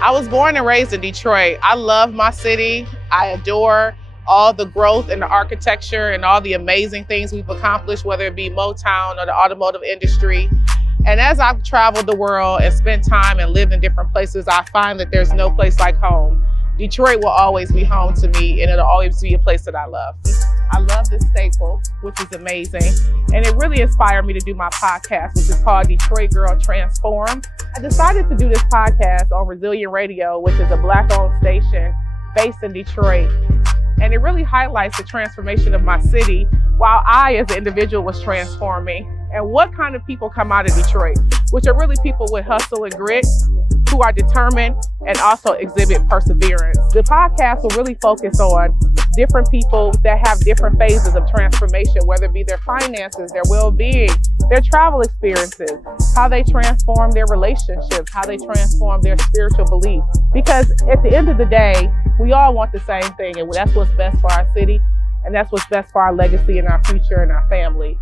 I was born and raised in Detroit. I love my city. I adore all the growth and the architecture and all the amazing things we've accomplished, whether it be Motown or the automotive industry. And as I've traveled the world and spent time and lived in different places, I find that there's no place like home. Detroit will always be home to me, and it'll always be a place that I love. I love this staple, which is amazing. And it really inspired me to do my podcast, which is called Detroit Girl Transform. I decided to do this podcast on Resilient Radio, which is a Black-owned station based in Detroit. And it really highlights the transformation of my city while I, as an individual, was transforming. And what kind of people come out of Detroit, which are really people with hustle and grit, who are determined and also exhibit perseverance. The podcast will really focus on different people that have different phases of transformation, whether it be their finances, their well-being, their travel experiences, how they transform their relationships, how they transform their spiritual beliefs. Because at the end of the day, we all want the same thing, and that's what's best for our city, and that's what's best for our legacy and our future and our family.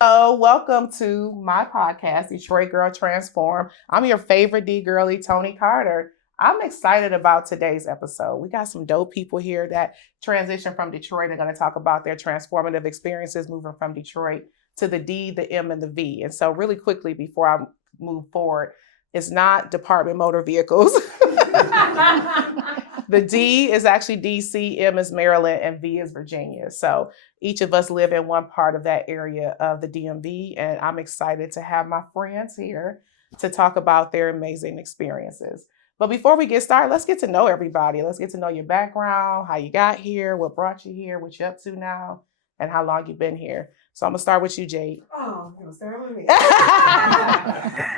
So welcome to my podcast, Detroit Girl Transform. I'm your favorite D-girly, Toni Carter. I'm excited about today's episode. We got some dope people here that transition from Detroit. They're going to talk about their transformative experiences moving from Detroit to the D, the M, and the V. And so really quickly before I move forward, it's not Department Motor Vehicles. The D is actually DC, M is Maryland, and V is Virginia. So each of us live in one part of that area of the DMV, and I'm excited to have my friends here to talk about their amazing experiences. But before we get started, let's get to know everybody. Let's get to know your background, how you got here, what brought you here, what you're up to now, and how long you've been here. So I'm gonna start with you, Jade. Oh, you're gonna start with me.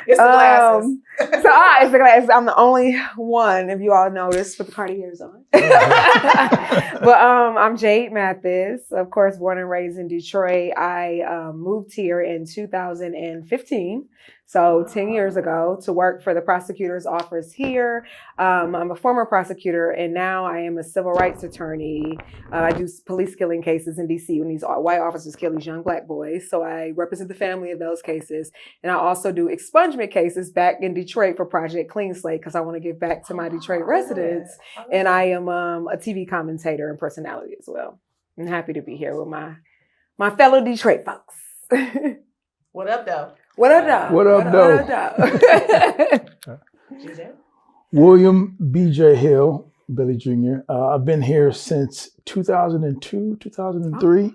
It's the glasses. It's the glasses. I'm the only one, if you all noticed, with the Cartiers on. But I'm Jade Mathis, of course, born and raised in Detroit. I moved here in 2015, so 10 years ago, to work for the prosecutor's office here. I'm a former prosecutor, and now I am a civil rights attorney. I do police killing cases in DC when these white officers kill these young Black boys. So I represent the family of those cases. And I also do expungement cases back in Detroit for Project Clean Slate, because I want to give back to my Detroit residents. And I am a TV commentator and personality as well. I'm happy to be here with my fellow Detroit folks. What up, though? What up, though? What up, though? William B.J. Hill, Billy Jr. I've been here since 2002, 2003.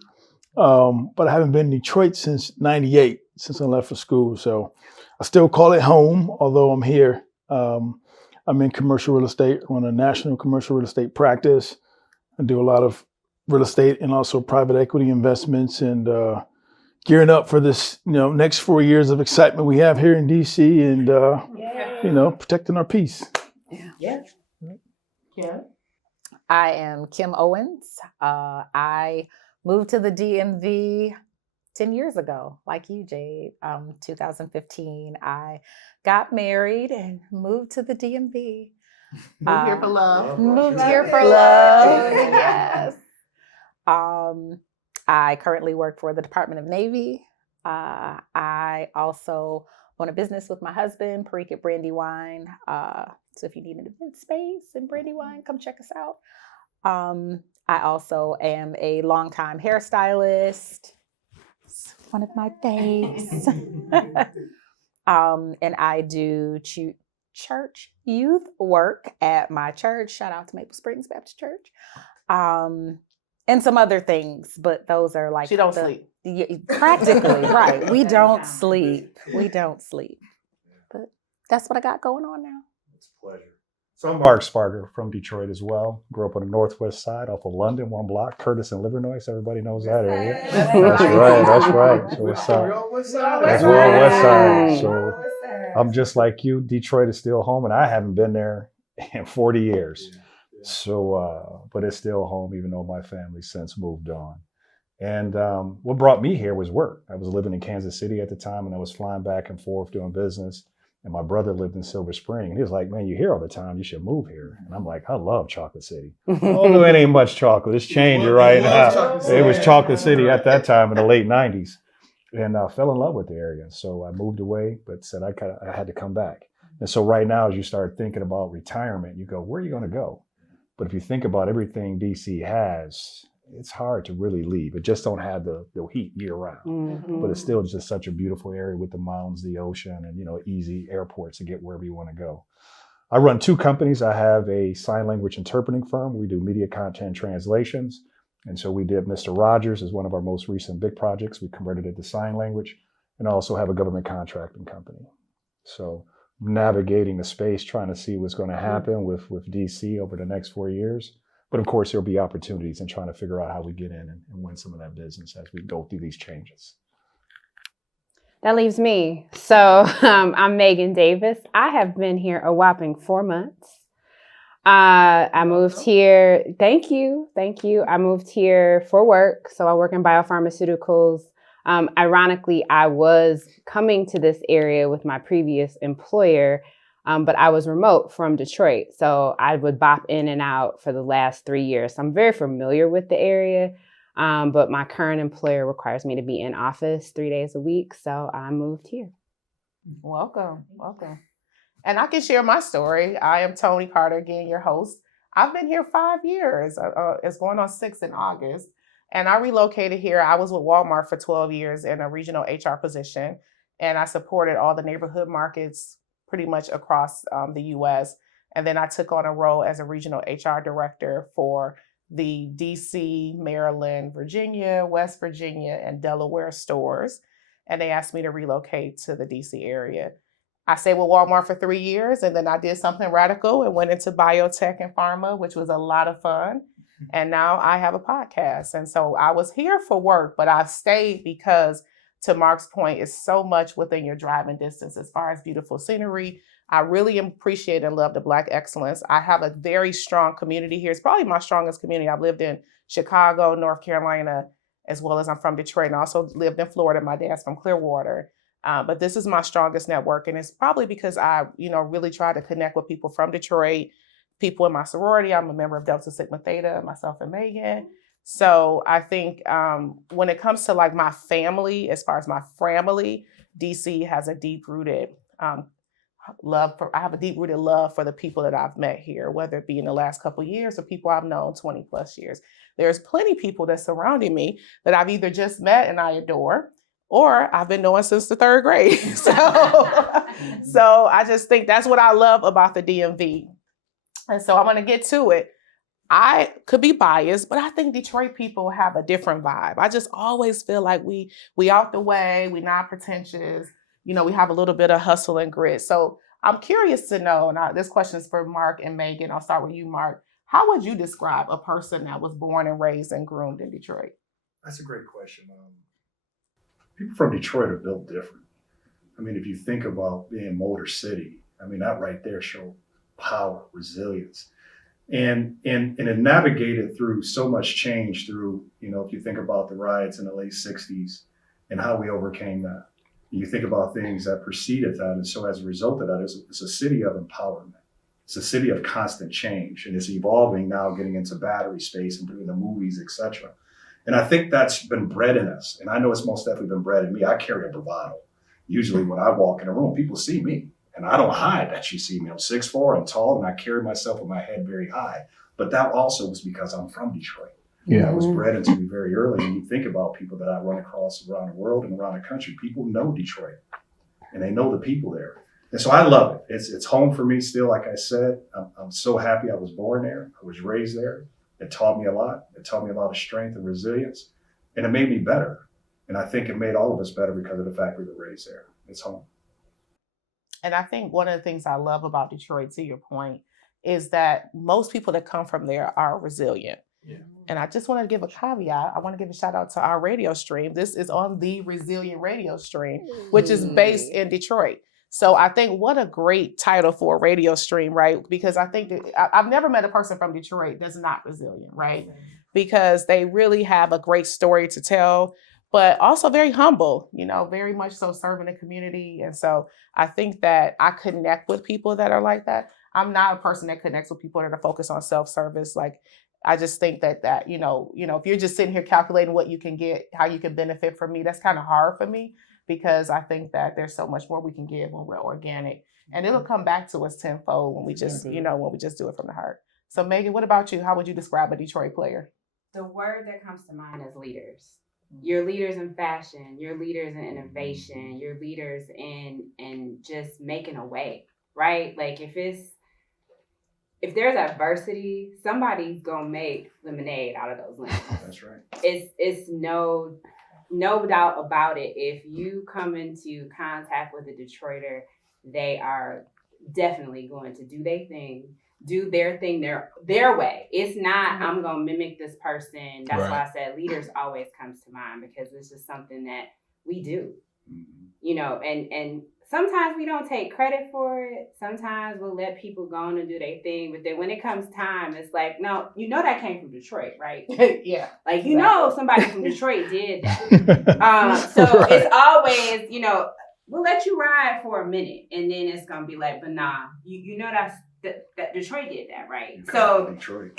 But I haven't been in Detroit since 98, since I left for school. So I still call it home, although I'm here. I'm in commercial real estate, run a national commercial real estate practice. I do a lot of real estate and also private equity investments, and gearing up for this, next 4 years of excitement we have here in DC, and protecting our peace. Yeah. I am Kim Owens. I moved to the DMV 10 years ago, like you, Jade. 2015, I got married and moved to the DMV. Moved here for love. Moved here for love. Yes. I currently work for the Department of Navy. I also own a business with my husband, Parikit Brandy Wine. So if you need an event space in Brandy Wine, come check us out. I also am a longtime hairstylist. It's one of my faves. And I do church youth work at my church. Shout out to Maple Springs Baptist Church. And some other things, but those are like... She don't sleep. Practically, right. We don't sleep. But that's what I got going on now. It's a pleasure. So I'm Mark Sparger from Detroit as well. Grew up on the northwest side off of London, one block, Curtis and Livernois. Everybody knows that area. That's right. So it's West Side. So I'm just like you. Detroit is still home, and I haven't been there in 40 years. So, but it's still home, even though my family since moved on. And what brought me here was work. I was living in Kansas City at the time, and I was flying back and forth doing business. And my brother lived in Silver Spring. And he was like, man, you're here all the time. You should move here. And I'm like, I love Chocolate City. Although it ain't much chocolate. It's changing right now. It was Chocolate City at that time in the late 90s. And I fell in love with the area. So I moved away, but said I had to come back. And so right now, as you start thinking about retirement, you go, where are you going to go? But if you think about everything DC has, it's hard to really leave. It just don't have the heat year round, but it's still just such a beautiful area with the mountains, the ocean, and, you know, easy airports to get wherever you want to go. I run 2 companies. I have a sign language interpreting firm. We do media content translations. And so we did Mr. Rogers as one of our most recent big projects. We converted it to sign language, and also have a government contracting company. So navigating the space, trying to see what's going to happen with DC over the next 4 years. But of course, there'll be opportunities in trying to figure out how we get in and win some of that business as we go through these changes. That leaves me. So I'm Megan Davis. I have been here a whopping 4 months. I moved here. Thank you. I moved here for work. So I work in biopharmaceuticals. Ironically, I was coming to this area with my previous employer, but I was remote from Detroit. So I would bop in and out for the last 3 years. So I'm very familiar with the area, but my current employer requires me to be in office 3 days a week. So I moved here. Welcome. And I can share my story. I am Toni Carter, again, your host. I've been here 5 years. It's going on 6 in August. And I relocated here. I was with Walmart for 12 years in a regional HR position. And I supported all the neighborhood markets pretty much across the U.S. And then I took on a role as a regional HR director for the DC, Maryland, Virginia, West Virginia, and Delaware stores. And they asked me to relocate to the DC area. I stayed with Walmart for 3 years, and then I did something radical and went into biotech and pharma, which was a lot of fun. And now I have a podcast. And so I was here for work, but I've stayed because, to Mark's point, it's so much within your driving distance as far as beautiful scenery. I really appreciate and love the Black excellence. I have a very strong community here. It's probably my strongest community. I've lived in Chicago, North Carolina, as well as I'm from Detroit, and I also lived in Florida. My dad's from Clearwater. But this is my strongest network. And it's probably because I, really try to connect with people from Detroit, people in my sorority. I'm a member of Delta Sigma Theta, myself and Megan. So I think when it comes to like my family, as far as my family, DC has a deep-rooted love for the people that I've met here, whether it be in the last couple of years or people I've known 20 plus years. There's plenty of people that's surrounding me that I've either just met and I adore, or I've been knowing since the 3rd grade. So I just think that's what I love about the DMV. And so I'm going to get to it. I could be biased, but I think Detroit people have a different vibe. I just always feel like we out the way, we not pretentious. We have a little bit of hustle and grit. So I'm curious to know, and this question is for Mark and Megan. I'll start with you, Mark. How would you describe a person that was born and raised and groomed in Detroit? That's a great question. People from Detroit are built different. I mean, if you think about being Motor City, I mean, that right there shows power, resilience. And it navigated through so much change through, if you think about the riots in the late 60s and how we overcame that. You think about things that preceded that. And so as a result of that, it's a city of empowerment. It's a city of constant change. And it's evolving now, getting into battery space and doing the movies, et cetera. And I think that's been bred in us. And I know it's most definitely been bred in me. I carry a bravado. Usually when I walk in a room, people see me. And I don't hide that you see me. I'm 6'4", I'm tall, and I carry myself with my head very high. But that also was because I'm from Detroit. Yeah, I was bred into me very early. And you think about people that I run across around the world and around the country, people know Detroit. And they know the people there. And so I love it. It's home for me still, like I said. I'm so happy I was born there. I was raised there. It taught me a lot. It taught me a lot of strength and resilience. And it made me better. And I think it made all of us better because of the fact we were raised there. It's home. And I think one of the things I love about Detroit, to your point, is that most people that come from there are resilient. Yeah. And I just want to give a caveat. I want to give a shout out to our radio stream. This is on the Resilient Radio Stream, which is based in Detroit. So I think what a great title for a radio stream, right? Because I think that I've never met a person from Detroit that's not resilient, right? Because they really have a great story to tell. but also very humble, very much so serving the community. And so I think that I connect with people that are like that. I'm not a person that connects with people that are focused on self-service. Like, I just think that if you're just sitting here calculating what you can get, how you can benefit from me, that's kind of hard for me, because I think that there's so much more we can give when we're organic, and it'll come back to us tenfold when we just, when we just do it from the heart. So Megan, what about you? How would you describe a Detroit player? The word that comes to mind is leaders. You're leaders in fashion, you're leaders in innovation, you're leaders in just making a way, right? Like if there's adversity, somebody's gonna make lemonade out of those lemons. That's right. It's no doubt about it. If you come into contact with a Detroiter, they are definitely going to do their thing their way. It's not, I'm gonna mimic this person. That's Right. why I said leaders always comes to mind, because it's just something that we do. And sometimes we don't take credit for it. Sometimes we'll let people go on and do their thing. But then when it comes time, it's like, no, that came from Detroit, right? Yeah. Like, somebody from Detroit did that. So Right. it's always, we'll let you ride for a minute. And then it's going to be like, but nah, that Detroit did that, right? So Detroit.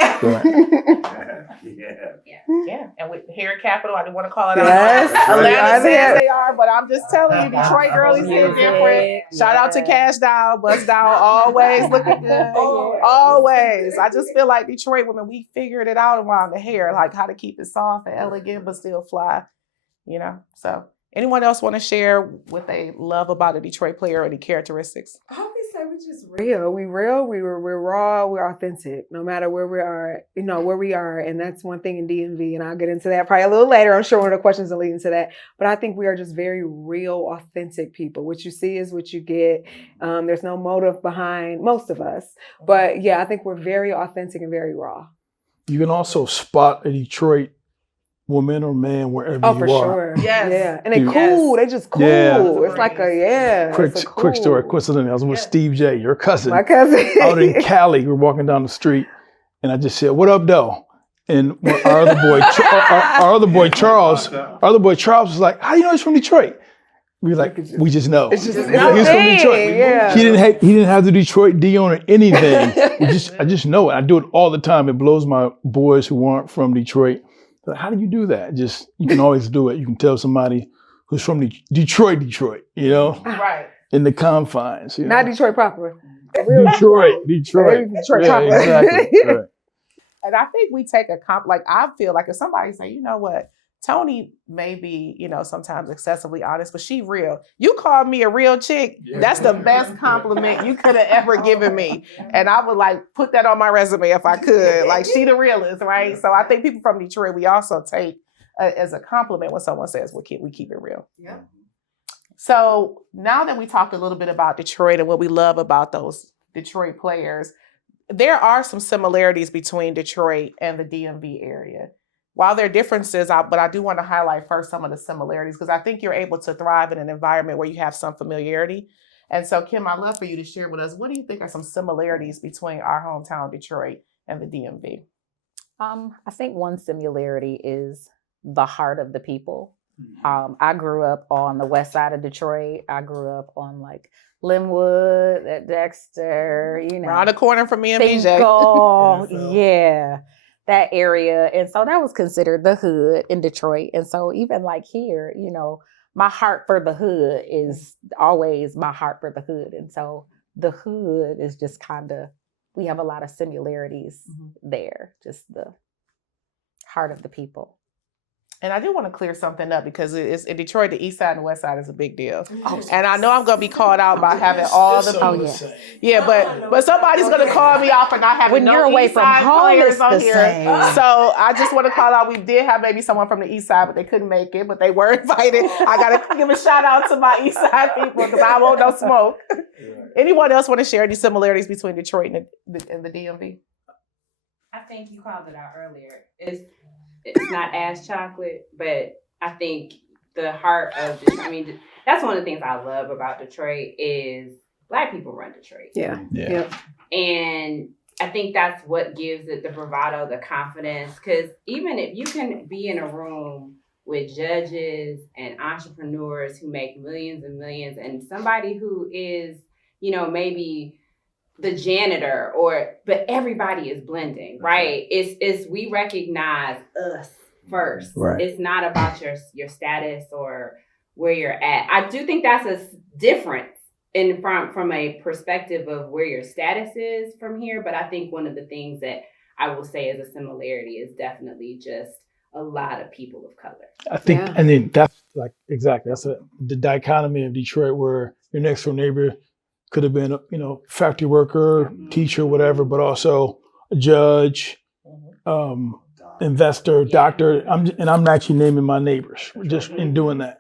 Yeah. And with Hair Capital, I didn't want to call it Yes. out. Atlanta I says think- they are, but I'm just telling you, Detroit girlies is different. Shout out to Cash Down, Buzz Down, always looking good. Always. I just feel like Detroit women, we figured it out around the hair, like how to keep it soft and elegant, but still fly, So anyone else want to share what they love about a Detroit player or any characteristics? I always say we're just real. We're raw, we're authentic, no matter where we are, where we are. And that's one thing in DMV, and I'll get into that probably a little later. I'm sure one of the questions will lead into that. But I think we are just very real, authentic people. What you see is what you get. There's no motive behind most of us. But yeah, I think we're very authentic and very raw. You can also spot a Detroit woman or man wherever Oh, you for are. sure. Yes. Yeah. And they Yes. cool. They just cool. Yeah. It's like Quick story. Coincidentally, I was with Steve J, your cousin, My cousin. out in Cali. We're walking down the street, and I just said, "What up, though?" And our other boy Charles was like, "How do you know he's from Detroit?" We were like, "We just know. It's just He's it's a from thing, Detroit." yeah. He didn't have the Detroit D on or anything. I just know it. I do it all the time. It blows my boys who aren't from Detroit. Like, how do you do that? You can always do it. You can tell somebody who's from Detroit, Right. in the confines. Not Detroit proper. Detroit. Detroit Yeah, proper. exactly. Right. And I think we take I feel like if somebody say, you know what, Toni may be, sometimes excessively honest, but she real. You call me a real chick, that's the best compliment you could have ever given me. And I would put that on my resume if I could. Like, she the realest, right? So I think people from Detroit, we also take as a compliment when someone says we keep it real. Yeah. So now that we talked a little bit about Detroit and what we love about those Detroit players, there are some similarities between Detroit and the DMV area. While there are differences, but I do want to highlight first some of the similarities, because I think you're able to thrive in an environment where you have some familiarity. And so, Kim, I'd love for you to share with us, what do you think are some similarities between our hometown, Detroit, and the DMV? I think one similarity is the heart of the people. I grew up on the west side of Detroit. I grew up on Linwood, at Dexter, Around the corner from me and BJ. Finkel, yeah, that area. And so that was considered the hood in Detroit. And so even here, my heart for the hood is always my heart for the hood. And so the hood is just we have a lot of similarities there, just the heart of the people. And I do want to clear something up, because it's in Detroit, the east side and the west side is a big deal. And I know I'm going to be called out by having all the Yeah, but somebody's going to call me out for not having When you're away east from side home, players it's on the here. same. So I just want to call out, we did have maybe someone from the east side, but they couldn't make it, but they were invited. I got to give a shout out to my east side people, because I won't no smoke. Anyone else want to share any similarities between Detroit and the DMV? I think you called it out earlier. It's not ass chocolate, but I think the heart of Detroit, that's one of the things I love about Detroit is Black people run Detroit. Yeah. Yeah. And I think that's what gives it the bravado, the confidence, because even if you can be in a room with judges and entrepreneurs who make millions and millions, and somebody who is, maybe the janitor, but everybody is blending, right? It's we recognize us first. Right. It's not about your status or where you're at. I do think that's a difference from a perspective of where your status is from here. But I think one of the things that I will say as a similarity is definitely just a lot of people of color. I think, and then that's like, exactly, that's the dichotomy of Detroit, where your next door neighbor could have been a, factory worker, teacher, whatever, but also a judge, investor, doctor. I'm actually naming my neighbors just in doing that.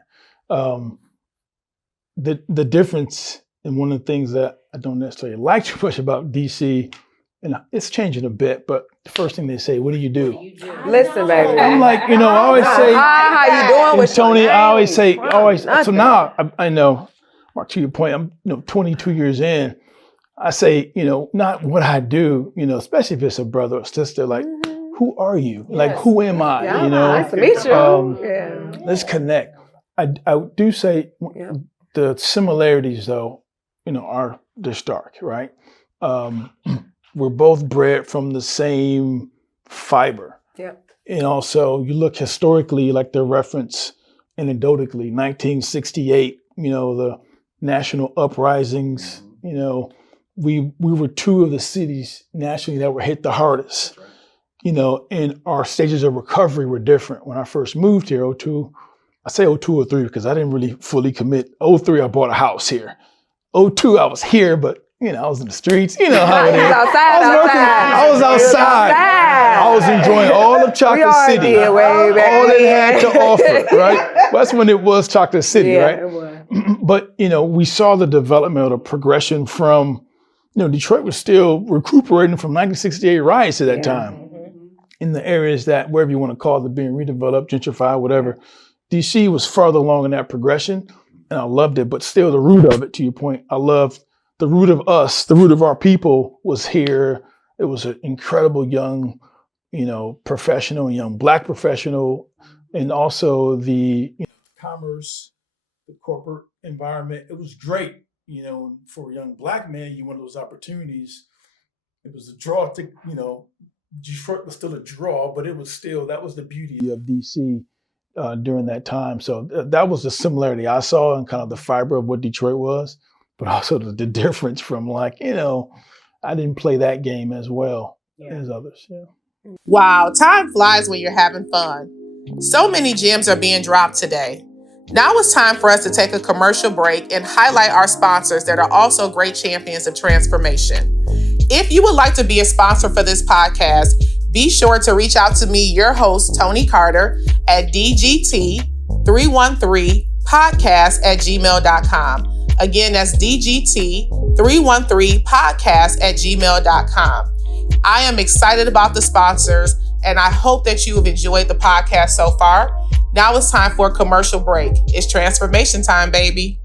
The difference, and one of the things that I don't necessarily like too much about DC, and it's changing a bit, but the first thing they say, what do you do? Listen, baby. I'm like, I always say, how you doing with Tony, I always say, so now I know, Mark, to your point, I'm 22 years in. I say, not what I do, especially if it's a brother or sister, like, who are you? Yes. Like, who am I? Nice to meet you. Let's connect. I do say the similarities, though, they're stark, right? We're both bred from the same fiber. Yep. And also, you look historically, like the reference anecdotally, 1968, the national uprisings, we were two of the cities nationally that were hit the hardest, and our stages of recovery were different. When I first moved here, 02, I say 02 or 03 because I didn't really fully commit. 03, I bought a house here. 02, I was here, but I was in the streets. You know how it is. I was outside. I was enjoying all of Chocolate City. All it had to offer, right? Well, that's when it was Chocolate City, right? It was. But, we saw the development or the progression from, Detroit was still recuperating from 1968 riots at that time in the areas that, wherever you want to call it, being redeveloped, gentrified, whatever. DC was farther along in that progression, and I loved it. But still, the root of it, to your point, I loved the root of us, the root of our people was here. It was an incredible young, professional, young Black professional, and also the commerce, the corporate environment. It was great, for a young Black man, you want those opportunities. It was a draw to, Detroit was still a draw, but it was still, that was the beauty of DC during that time. So that was the similarity I saw and kind of the fiber of what Detroit was. But also the difference from I didn't play that game as well as others. Yeah. Wow, time flies when you're having fun. So many gems are being dropped today. Now it's time for us to take a commercial break and highlight our sponsors that are also great champions of transformation. If you would like to be a sponsor for this podcast, be sure to reach out to me, your host, Toni Carter, at dgt313podcast@gmail.com. Again, that's dgt313podcast@gmail.com. I am excited about the sponsors, and I hope that you have enjoyed the podcast so far. Now it's time for a commercial break. It's transformation time, baby.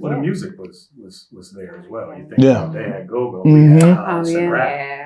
Well, the music was there as well. You think about they had go-go, we had house and rap.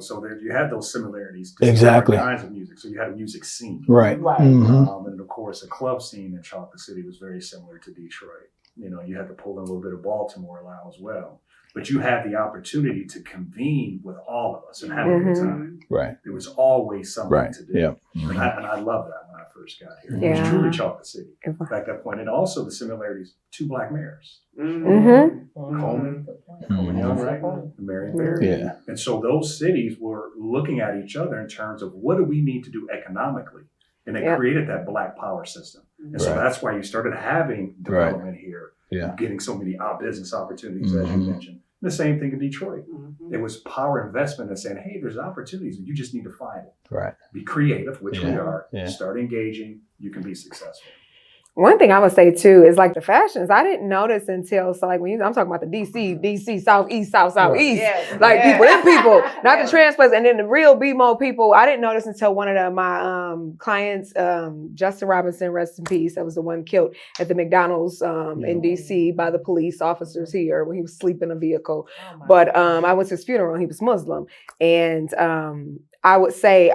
So that you had those similarities to exactly different kinds of music. So you had a music scene, right? And of course, the club scene in Chocolate City was very similar to Detroit. You had to pull in a little bit of Baltimore allow as well. But you had the opportunity to convene with all of us and have a good time. Right. There was always something to do. Yeah. And I love that when I first got here. It was truly Chocolate City at that point. And also the similarities, two Black mayors. Coleman Young, right? And Marion Barry. Yeah. And so those cities were looking at each other in terms of what do we need to do economically? And they created that Black power system. And so that's why you started having development here. Yeah. getting so many business opportunities, as you mentioned. The same thing in Detroit. It was power investment and saying, hey, there's opportunities and you just need to find it. Right. Be creative, which we are. Yeah. Start engaging. You can be successful. One thing I would say too is like the fashions. I didn't notice until when I'm talking about the DC Southeast, Southeast. Yes. Like Yes. people, not the transplants, and then the real BMO people. I didn't notice until one of my clients, Justin Robinson, rest in peace. That was the one killed at the McDonald's in DC by the police officers here when he was sleeping in a vehicle. But I went to his funeral and he was Muslim, and I would say,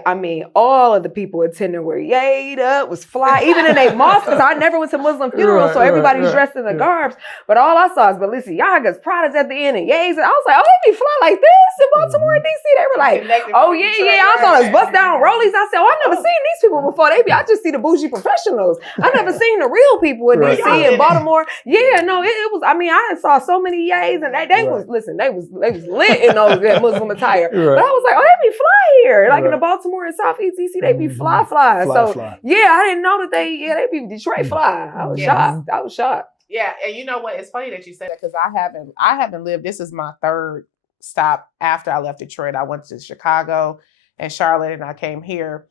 all of the people attending were yayed up, was fly, even in a mosque, because I never went to Muslim funerals, so everybody's dressed in the garbs. But all I saw is Balenciagas, Prada's at the end, and yays. And I was like, oh, they be fly like this in Baltimore and DC. They were like, oh, yeah. I saw those bust down rollies. I said, oh, I've never seen these people before. I just see the bougie professionals. I've never seen the real people in DC and Baltimore. Yeah, no, it was, I saw so many yays, and they was lit in those that Muslim attire. But I was like, oh, they be fly here. Like in the Baltimore and Southeast DC, they be fly. Yeah, I didn't know that they be Detroit fly. I was shocked. Yeah, and you know what? It's funny that you said that because I haven't lived. This is my third stop after I left Detroit. I went to Chicago and Charlotte, and I came here.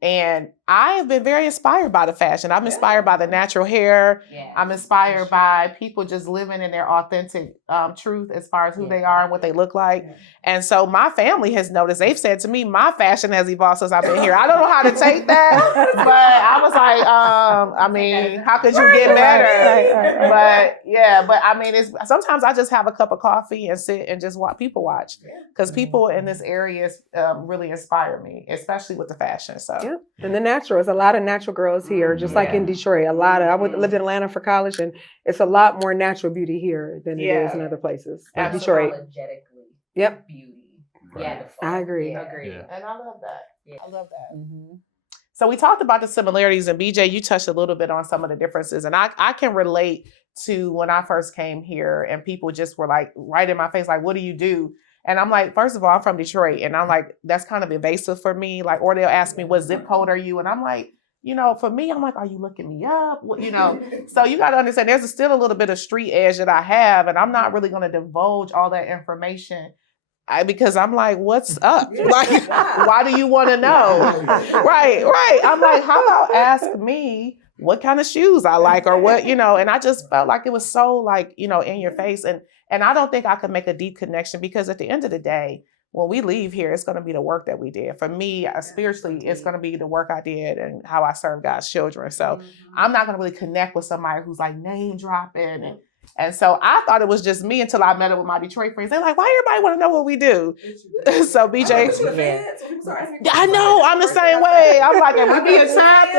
And I have been very inspired by the fashion. I'm inspired by the natural hair. Yeah. I'm inspired by people just living in their authentic truth as far as who they are and what they look like. Yeah. And so my family has noticed. They've said to me, my fashion has evolved since I've been here. I don't know how to take that, but I was like, how could you get better? But it's sometimes I just have a cup of coffee and sit and just people watch, because people in this area really inspire me, especially with the fashion. So. Yeah. And the natural, there's a lot of natural girls here, just like in Detroit. I lived in Atlanta for college, and it's a lot more natural beauty here than it is in other places. Like Detroit. Yep. Beauty. Right. Yeah. I agree. Yeah. And I love that. Yeah. I love that. Mm-hmm. So we talked about the similarities, and BJ, you touched a little bit on some of the differences, and I can relate to when I first came here and people just were like right in my face, like, what do you do? And I'm like, first of all, I'm from Detroit. And I'm like, that's kind of invasive for me. Like, or they'll ask me, what zip code are you? And I'm like, for me, I'm like, are you looking me up? So you got to understand, there's still a little bit of street edge that I have. And I'm not really going to divulge all that information because I'm like, what's up? Like, why do you want to know? Right. I'm like, how about ask me what kind of shoes I like or what, and I just felt like it was so like, in your face. And I don't think I could make a deep connection because at the end of the day, when we leave here, it's going to be the work that we did. For me, spiritually, it's going to be the work I did and how I serve God's children. So I'm not going to really connect with somebody who's like name dropping. And so I thought it was just me until I met up with my Detroit friends. They're like, why everybody want to know what we do? So BJ, I know, I'm the same way. I'm like, am we being attacked?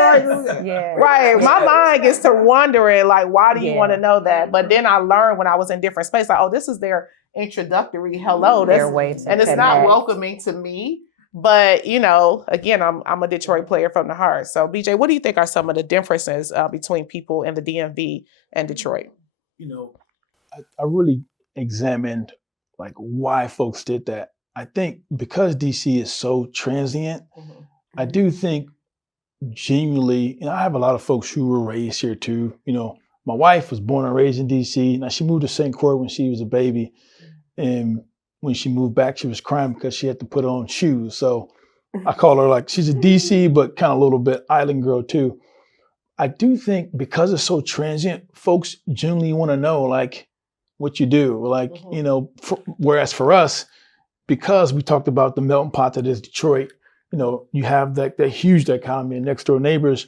Right. My mind gets to wondering, like, why do you want to know that? But then I learned when I was in different spaces, like, oh, this is their introductory hello. And it's not welcoming to me. But, again, I'm a Detroit player from the heart. So BJ, what do you think are some of the differences between people in the DMV and Detroit? I really examined like why folks did that. I think because DC is so transient, I do think genuinely, I have a lot of folks who were raised here too. My wife was born and raised in DC. Now she moved to St. Croix when she was a baby. And when she moved back, she was crying because she had to put on shoes. So I call her like, she's a DC, but kind of a little bit island girl too. I do think because it's so transient, folks genuinely want to know like what you do. Like, whereas for us, because we talked about the melting pot that is Detroit, you have that huge dichotomy and next door neighbors.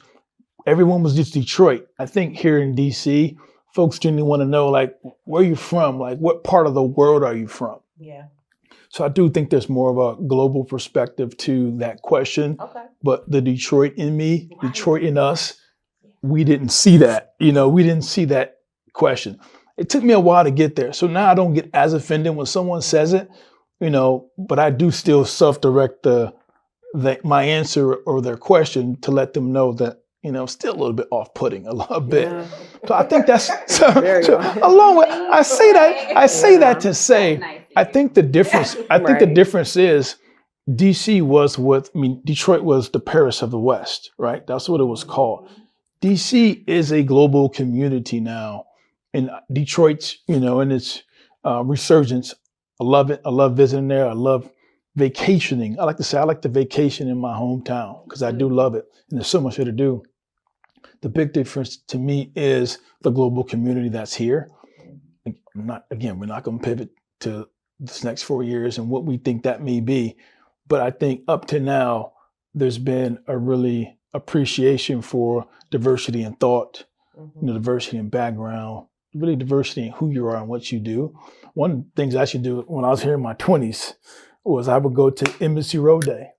Everyone was just Detroit. I think here in DC, folks genuinely want to know like, where are you from? Like, what part of the world are you from? Yeah. So I do think there's more of a global perspective to that question. Okay. But the Detroit in me, Detroit in us, we didn't see that, we didn't see that question. It took me a while to get there. So now I don't get as offended when someone says it, but I do still self-direct my answer or their question to let them know that, still a little bit off-putting, a little bit. So I think that's, along with, I say that to say, I think the difference, the difference is Detroit was the Paris of the West, right? That's what it was called. DC is a global community now. in Detroit's, in its resurgence. I love it. I love visiting there. I love vacationing. I like to say I like to vacation in my hometown because I do love it. And there's so much here to do. The big difference to me is the global community that's here. We're not going to pivot to this next 4 years and what we think that may be. But I think up to now, there's been a really appreciation for diversity in thought, diversity in background, really diversity in who you are and what you do. One of the things I should do when I was here in my 20s was I would go to Embassy Row Day,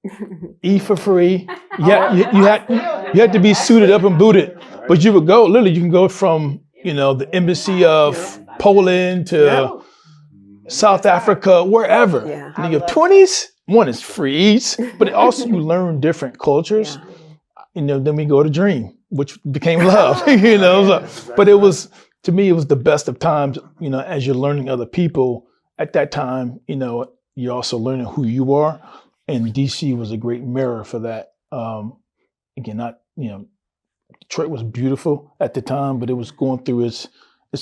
eat for free. Yeah, you had to be suited up and booted, but you would go. Literally, you can go from the embassy of Poland to South Africa, wherever. Yeah. In your 20s, one is free eats, but also you learn different cultures. Then we go to Dream, which became love. But it was, to me, it was the best of times. As you're learning other people at that time, you're also learning who you are, and DC was a great mirror for that. Detroit was beautiful at the time, but it was going through its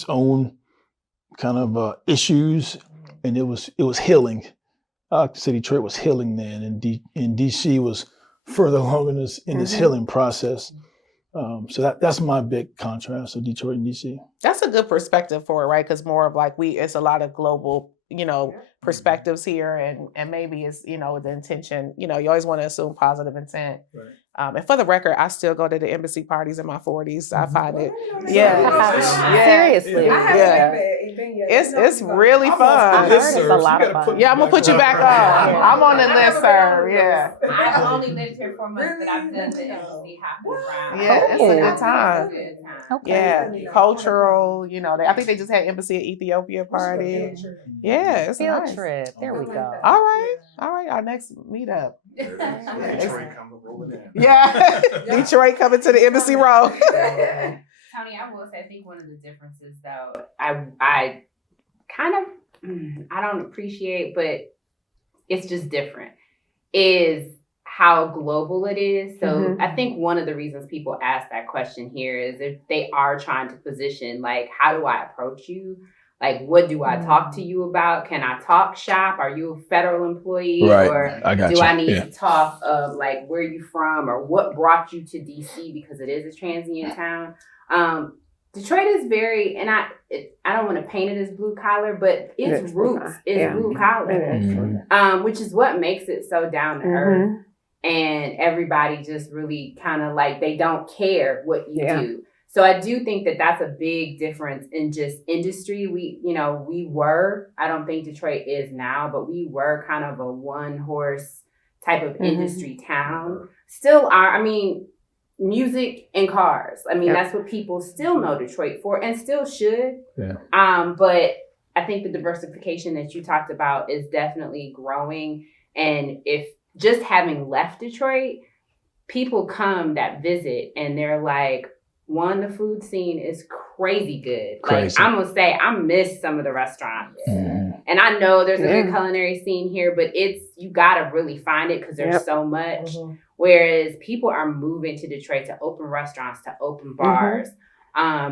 own kind of issues, and it was healing. I like to say Detroit was healing then, and DC was further along in this healing process. So that's my big contrast of Detroit and DC. That's a good perspective for it, right? Because more of like it's a lot of global, perspectives here, and maybe it's, the intention, you always want to assume positive intent. Right. And for the record, I still go to the embassy parties in my 40s. I find it, seriously, it's really fun. It's a lot of fun. Yeah, I'm gonna put you back on. I'm on the list, sir. Yeah. I've only lived here 4 months, but I've done the embassy hopping around. Yeah, it's a good time. Okay. Yeah, cultural. I think they just had embassy in Ethiopia party. Yeah, it's Field nice. trip. There we go. All right. Our next meetup. Detroit coming rolling in. Yeah, Detroit coming to the Embassy Row. Toni, I will say, I think one of the differences, though, I kind of, I don't appreciate, but it's just different, is how global it is. So I think one of the reasons people ask that question here is if they are trying to position, like, how do I approach you? Like, what do I talk to you about? Can I talk shop? Are you a federal employee? Right. Or do I need to talk of, like, where you from or what brought you to DC, because it is a transient town? Detroit is very, and I don't want to paint it as blue collar, but its roots is blue collar, which is what makes it so down to earth. And everybody just really kind of like, they don't care what you do. So I do think that that's a big difference in just industry. We were, I don't think Detroit is now, but we were kind of a one horse type of industry town. Still are, music and cars. That's what people still know Detroit for and still should. Yeah. But I think the diversification that you talked about is definitely growing. And if just having left Detroit, people come that visit and they're like, one, the food scene is crazy good. Like, I'm going to say, I miss some of the restaurants. And I know there's a good culinary scene here, but you got to really find it because there's so much. Whereas people are moving to Detroit to open restaurants, to open bars.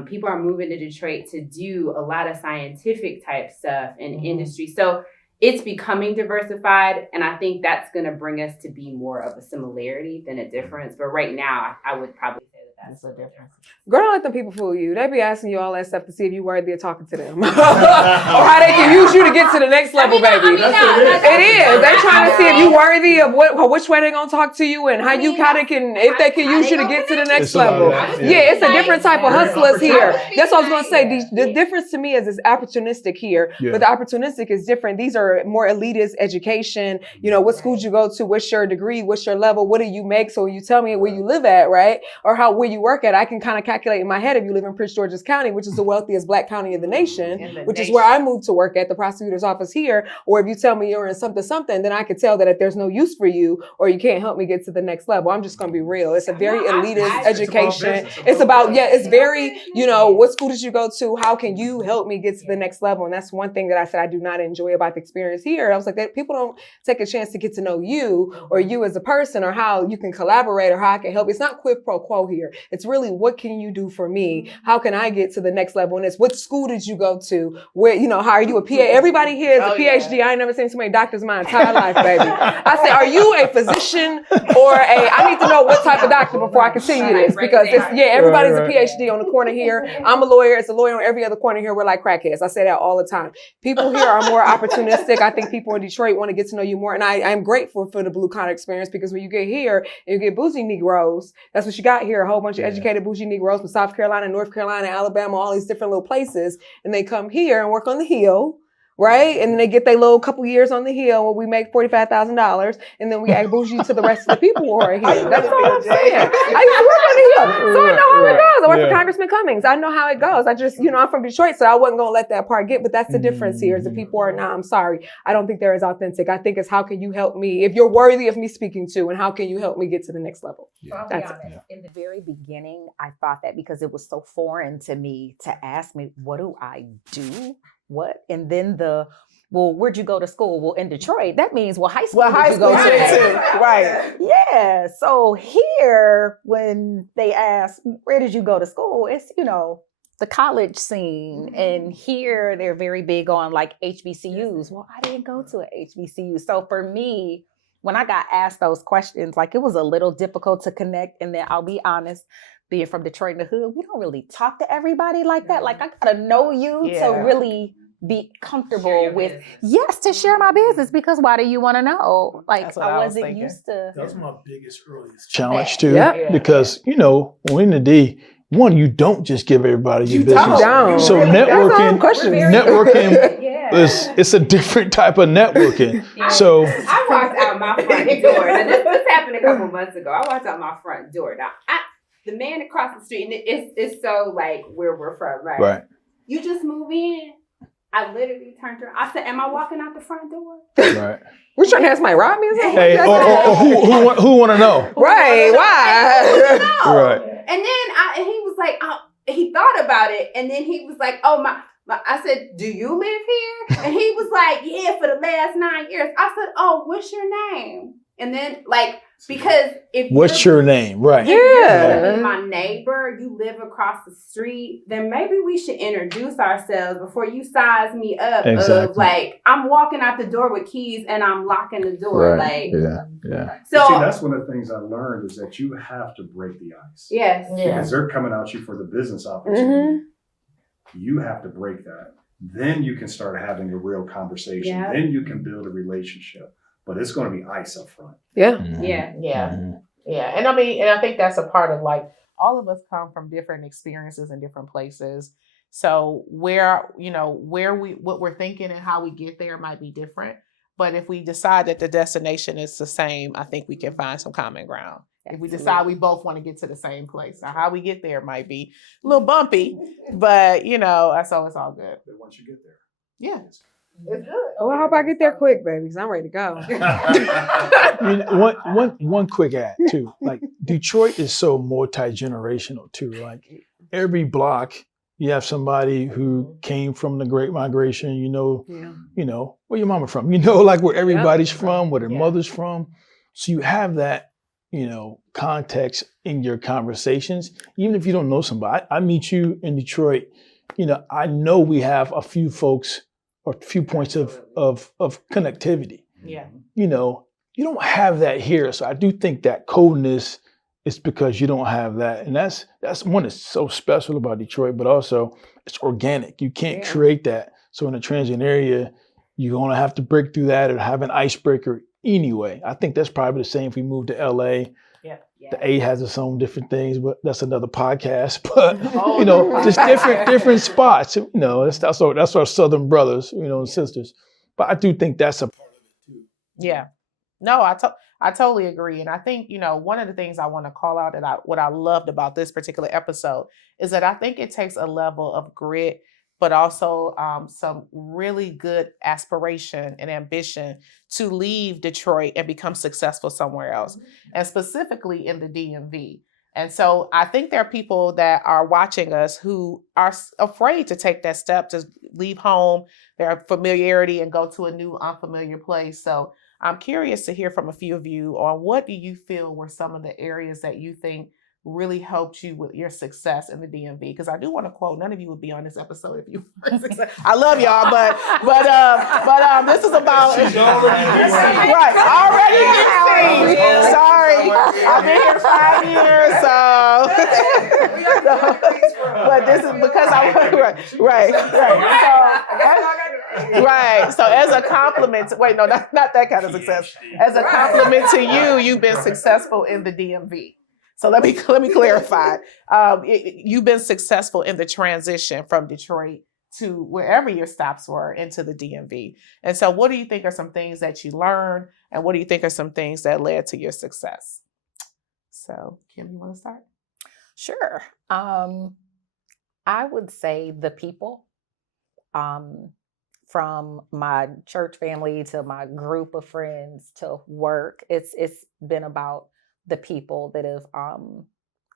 People are moving to Detroit to do a lot of scientific type stuff in industry. So it's becoming diversified. And I think that's going to bring us to be more of a similarity than a difference. But right now, I would probably say that's the difference. Girl, don't let them people fool you. They be asking you all that stuff to see if you worthy of talking to them. Or how they can use you to get to the next level, baby. It is. They're trying to see if you worthy of which way they're going to talk to you and how you kind of can, if they can use you to get to the next level. It's a different type of hustlers here. That's what I was going to say. The difference to me is it's opportunistic here, but the opportunistic is different. These are more elitist education. What schools you go to, what's your degree, what's your level, what do you make? So when you tell me where you live at, right? Or where you work at, I can kind of calculate in my head if you live in Prince George's County, which is the wealthiest Black county in the nation, is where I moved to work at the prosecutor's office here. Or if you tell me you're in something, then I could tell that if there's no use for you or you can't help me get to the next level. I'm just going to be real. It's a very elitist education. It's about, it's very, what school did you go to? How can you help me get to the next level? And that's one thing that I said I do not enjoy about the experience here. I was like, that people don't take a chance to get to know you or you as a person or how you can collaborate or how I can help. It's not quid pro quo here. It's really, what can you do for me? How can I get to the next level? And it's, what school did you go to? Where, you know, how are you a PA? Everybody here is a PhD. I ain't never seen so many doctors in my entire life, baby. I said, are you a physician or I need to know what type of doctor before I continue this, because it's, everybody's a PhD on the corner here. I'm a lawyer. It's a lawyer on every other corner here. We're like crackheads. I say that all the time. People here are more opportunistic. I think people in Detroit want to get to know you more. And I'm grateful for the blue collar experience, because when you get here and you get bougie Negroes, that's what you got here. A whole bunch of educated bougie Negroes from South Carolina, North Carolina, Alabama, all these different little places. And they come here and work on the Hill. Right? And then they get their little couple years on the Hill where we make $45,000, and then we act bougie to the rest of the people who are here. That's all I'm saying. I used to work on the Hill, so I know how it goes. I work for Congressman Cummings. I know how it goes. I just, you know, I'm from Detroit, so I wasn't going to let that part get, but that's the difference here is the people are not, I'm sorry, I don't think they're as authentic. I think it's, how can you help me, if you're worthy of me speaking to, and how can you help me get to the next level? So I'll be honest, in the very beginning, I thought that because it was so foreign to me to ask me, what do I do? What? And then well, where'd you go to school? Well, in Detroit. That means, well, high school did you go to? Right. Yeah. So here, when they ask, where did you go to school? It's, you know, the college scene. And here they're very big on like HBCUs. Well, I didn't go to an HBCU. So for me, when I got asked those questions, like it was a little difficult to connect. And then I'll be honest, being from Detroit in the hood, we don't really talk to everybody like that. Like I gotta know you to really be comfortable with, to share my business, because why do you want to know? Like I wasn't used to. That's my biggest earliest challenge too, because you know, when in the day, one, you don't just give everybody your business. So networking is, it's a different type of networking. So I walked out my front door. And this happened a couple months ago. I walked out my front door. Now the man across the street, and it's so like where we're from, right? Right. You just move in. I literally turned around. I said, am I walking out the front door? Right. We're trying to ask my rob me or something? Hey, who want to know? Right, why? Right. And then he was like, he thought about it, and then he was like, oh, my, I said, do you live here? And he was like, yeah, for the last 9 years. I said, oh, what's your name? And then, like, because if what's your name? Right. You're my neighbor, you live across the street, then maybe we should introduce ourselves before you size me up of like, I'm walking out the door with keys and I'm locking the door. Right. Like, So see, that's one of the things I learned is that you have to break the ice. Yes. Because they're coming at you for the business opportunity. You have to break that. Then you can start having a real conversation. Then you can build a relationship. But it's going to be ice up front. And I mean, and I think that's a part of like, all of us come from different experiences in different places. So what we're thinking and how we get there might be different. But if we decide that the destination is the same, I think we can find some common ground. If we decide we both want to get to the same place. Now, how we get there might be a little bumpy, but so it's all good. But once you get there. Yeah. It's good. Well, I hope I get there quick, baby, because I'm ready to go. One quick ad too. Like Detroit is so multi-generational too. Like every block, you have somebody who came from the Great Migration. You know where your mama from. You know, like where everybody's from, where their mother's from. So you have that, context in your conversations. Even if you don't know somebody, I meet you in Detroit. I know we have a few folks. Or a few points of connectivity. Yeah. You don't have that here. So I do think that coldness is because you don't have that. And that's one that's so special about Detroit, but also it's organic. You can't create that. So in a transient area, you're gonna have to break through that or have an icebreaker anyway. I think that's probably the same if we move to LA. The A has its own different things, but that's another podcast. But just different spots. That's our Southern brothers, and sisters. But I do think that's a part of it too. Yeah, no, I totally agree, and I think one of the things I want to call out what I loved about this particular episode is that I think it takes a level of grit, but also some really good aspiration and ambition to leave Detroit and become successful somewhere else, and specifically in the DMV. And so I think there are people that are watching us who are afraid to take that step to leave home, their familiarity, and go to a new unfamiliar place. So I'm curious to hear from a few of you on what do you feel were some of the areas that you think really helped you with your success in the DMV? Because I do want to quote, none of you would be on this episode if you were successful. I love y'all, but this is about right. Already missing. Sorry, I've been here 5 years, but this is because I right. So as a compliment, wait, no, not that kind of success. As a compliment to you, you've been successful in the DMV. So let me clarify. You've been successful in the transition from Detroit to wherever your stops were into the DMV. And so what do you think are some things that you learned, and what do you think are some things that led to your success? So Kim, you want to start? Sure. I would say the people, from my church family to my group of friends to work, it's been about the people that have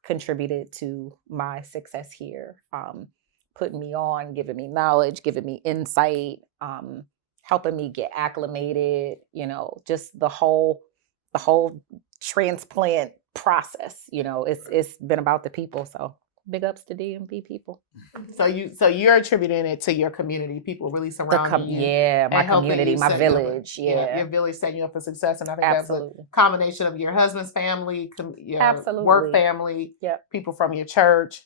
contributed to my success here, putting me on, giving me knowledge, giving me insight, helping me get acclimated, just the whole transplant process. It's been about the people. So big ups to DMV people. So you're attributing it to your community, people really surrounding you. Yeah, my community, my village. Your village setting you up for success. And I think Absolutely. that's a combination of your husband's family, your Absolutely. work family, people from your church,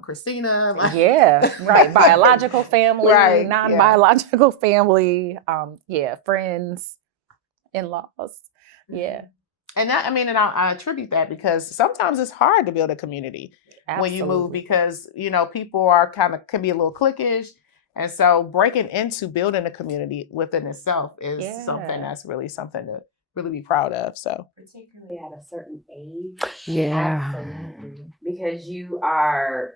Christina. Right. Biological family, right. Non-biological family, friends, in-laws. Yeah. And that, I attribute that because sometimes it's hard to build a community. Absolutely. When you move, because people are can be a little cliquish, and so breaking into building a community within itself is something that's really something to really be proud of. So particularly at a certain age, absolutely, because you are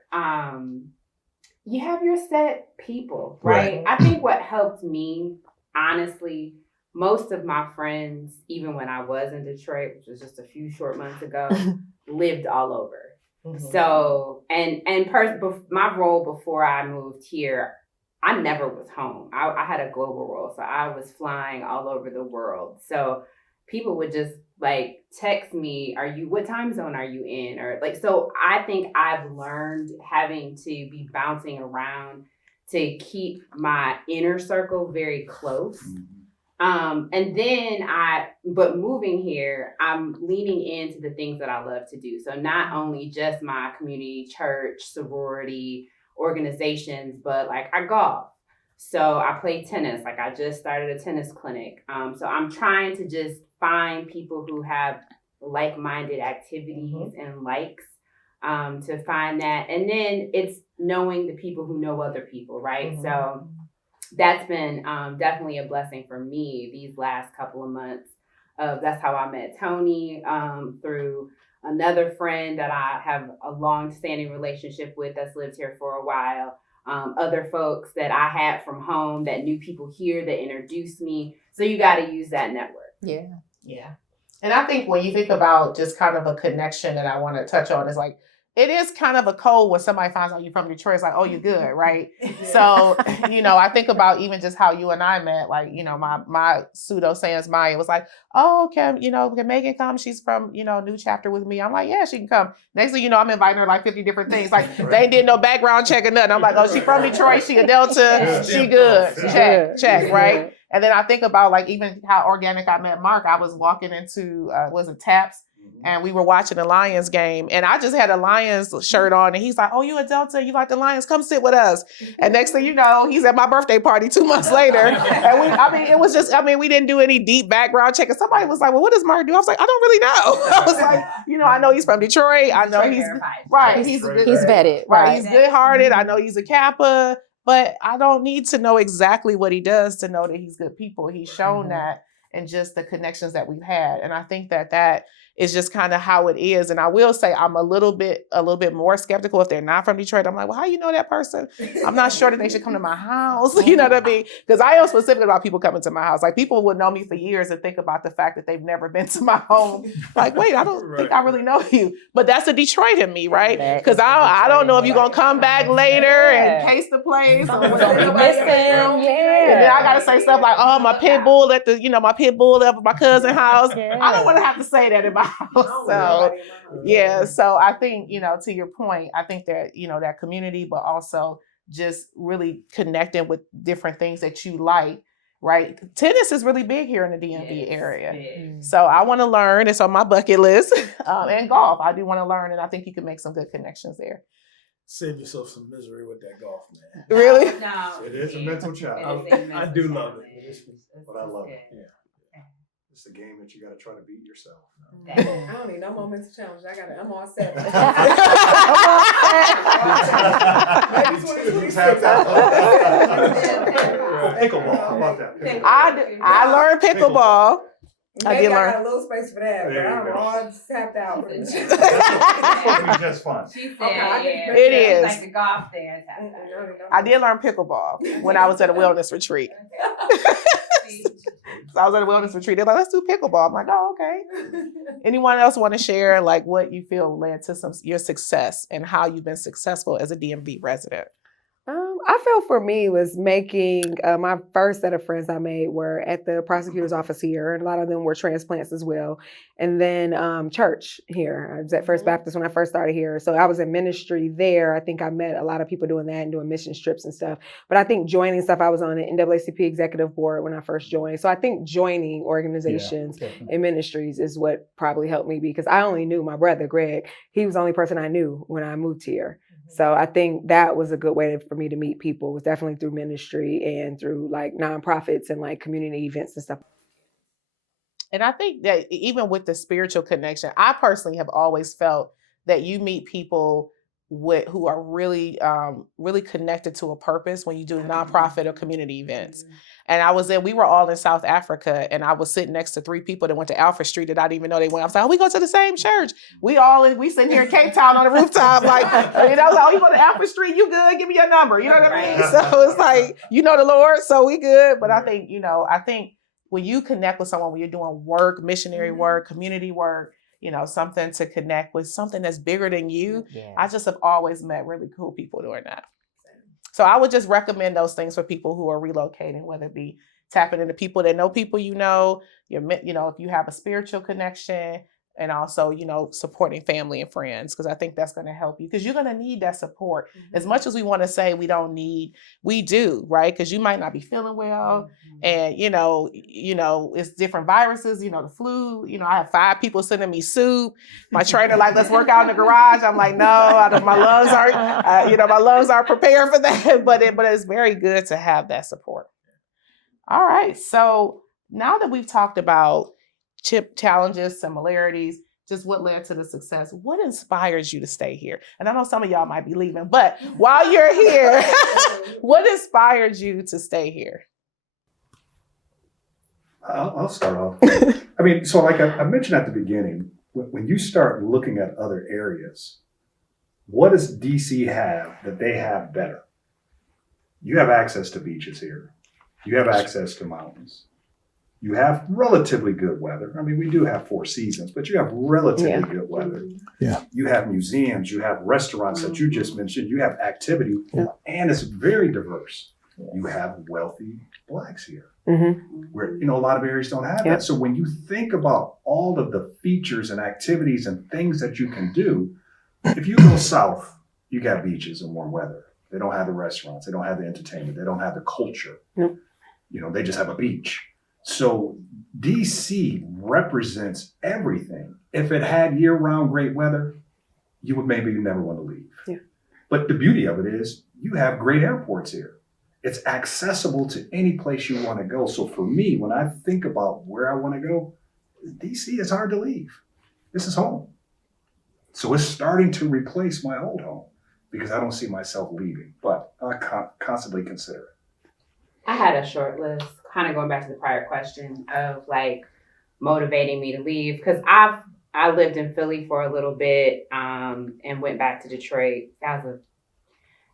you have your set people, right? I think what helped me, honestly, most of my friends, even when I was in Detroit, which was just a few short months ago, lived all over. Mm-hmm. So, my role before I moved here, I never was home. I had a global role, so I was flying all over the world. So people would just text me, what time zone are you in? Or so I think I've learned having to be bouncing around to keep my inner circle very close. But moving here, I'm leaning into the things that I love to do. So not only just my community, church, sorority, organizations, but I golf. So I play tennis. I just started a tennis clinic. So I'm trying to just find people who have like-minded activities and likes, to find that. And then it's knowing the people who know other people, right? Mm-hmm. So that's been definitely a blessing for me these last couple of months. That's how I met Toni, through another friend that I have a long-standing relationship with that's lived here for a while. Other folks that I had from home that knew people here that introduced me. So you got to use that network. Yeah. And I think when you think about just kind of a connection that I want to touch on is it is kind of a code when somebody finds out you're from Detroit. It's oh, you're good, right? So, I think about even just how you and I met, my pseudo sans Maya was oh, can Megan come? She's from, New Chapter with me. I'm yeah, she can come. Next thing you know, I'm inviting her 50 different things. They ain't did no background check or nothing. I'm oh, she from Detroit. She a Delta. She good. Check, right? And then I think about even how organic I met Mark. I was walking into, Taps? And we were watching the Lions game, and I just had a Lions shirt on, and he's oh, you a Delta? You like the Lions? Come sit with us. And next thing you know, he's at my birthday party 2 months later. And it was just, we didn't do any deep background check. And somebody was well, what does Mark do? I was I don't really know. I was I know he's from Detroit. I know he's right. He's vetted. Right. He's good-hearted. I know he's a Kappa, but I don't need to know exactly what he does to know that he's good people. He's shown that in just the connections that we've had. And I think that is just kind of how it is. And I will say I'm a little bit more skeptical if they're not from Detroit. I'm well, how you know that person? I'm not sure that they should come to my house. You know what I mean? Because I am specific about people coming to my house. People would know me for years and think about the fact that they've never been to my home. Wait, I don't think I really know you. But that's the Detroit in me, right? Because I don't know if you're going to come back later and case the place. Or And then I got to say stuff oh, my pit bull at the, my pit bull up at my cousin's house. I don't want to have to say that in my house. So yeah, so I think, to your point, I think that, that community, but also just really connecting with different things that you like, right? Tennis is really big here in the DMV area. So I want to learn. It's on my bucket list. And golf, I do want to learn, and I think you can make some good connections there. Save yourself some misery with that golf, man. Really? No. It is a mental challenge. I do love it. But I love it. Yeah. It's a game that you got to try to beat yourself. I don't need no more mental challenge. I'm all set. Pickleball. How about that? I learned pickleball. Maybe I got a little space for that, but I'm all tapped out. That's supposed to be just fun. She said, It is. Like the golf there. I did learn pickleball when I was at a wellness retreat. So I was at a wellness retreat. They're like, let's do pickleball. I'm like, oh, okay. Anyone else want to share like what you feel led to your success and how you've been successful as a DMV resident? I feel for me was making my first set of friends I made were at the prosecutor's office here, and a lot of them were transplants as well. And then church here. I was at First Baptist when I first started here. So I was in ministry there. I think I met a lot of people doing that and doing mission trips and stuff. But I think joining stuff, I was on the NAACP executive board when I first joined. So I think joining organizations and ministries is what probably helped me, because I only knew my brother, Greg. He was the only person I knew when I moved here. So I think that was a good way for me to meet people, was definitely through ministry and through like nonprofits and like community events and stuff. And I think that even with the spiritual connection, I personally have always felt that you meet people who are really, really connected to a purpose when you do nonprofit or community events. And we were all in South Africa, and I was sitting next to 3 people that went to Alfred Street that I didn't even know they went. I was like, oh, we go to the same church. We sitting here in Cape Town on the rooftop, like, like, oh, you go to Alfred Street, you good? Give me your number. You know what I mean? So it's like, the Lord, so we good. But I think, when you connect with someone, when you're doing work, missionary work, community work, something to connect with, something that's bigger than you. Yeah. I just have always met really cool people doing that. So I would just recommend those things for people who are relocating, whether it be tapping into people that know people, if you have a spiritual connection, and also, supporting family and friends, because I think that's going to help you, because you're going to need that support. As much as we want to say we don't need, we do, right? Because you might not be feeling well, and, it's different viruses, the flu, I have 5 people sending me soup. My trainer like, let's work out in the garage. I'm like, no, my lungs aren't prepared for that, but it's very good to have that support. All right. So now that we've talked about challenges, similarities, just what led to the success, what inspires you to stay here? And I know some of y'all might be leaving, but while you're here, what inspired you to stay here? I'll start off. I mean, so like I mentioned at the beginning, when you start looking at other areas, what does DC have that they have better? You have access to beaches here. You have access to mountains. You have relatively good weather. I mean, we do have 4 seasons, but you have relatively good weather. Yeah. You have museums, you have restaurants that you just mentioned, you have activity, and it's very diverse. You have wealthy Blacks here, where, a lot of areas don't have that. So when you think about all of the features and activities and things that you can do, if you go south, you got beaches and warm weather. They don't have the restaurants, they don't have the entertainment, they don't have the culture. They just have a beach. So DC represents everything. If it had year-round great weather, you would maybe never want to leave. Yeah. But the beauty of it is you have great airports here. It's accessible to any place you want to go. So for me, when I think about where I want to go, DC is hard to leave. This is home. So it's starting to replace my old home because I don't see myself leaving, but I constantly consider it. I had a short list, kind of going back to the prior question of like motivating me to leave, because I lived in Philly for a little bit and went back to Detroit.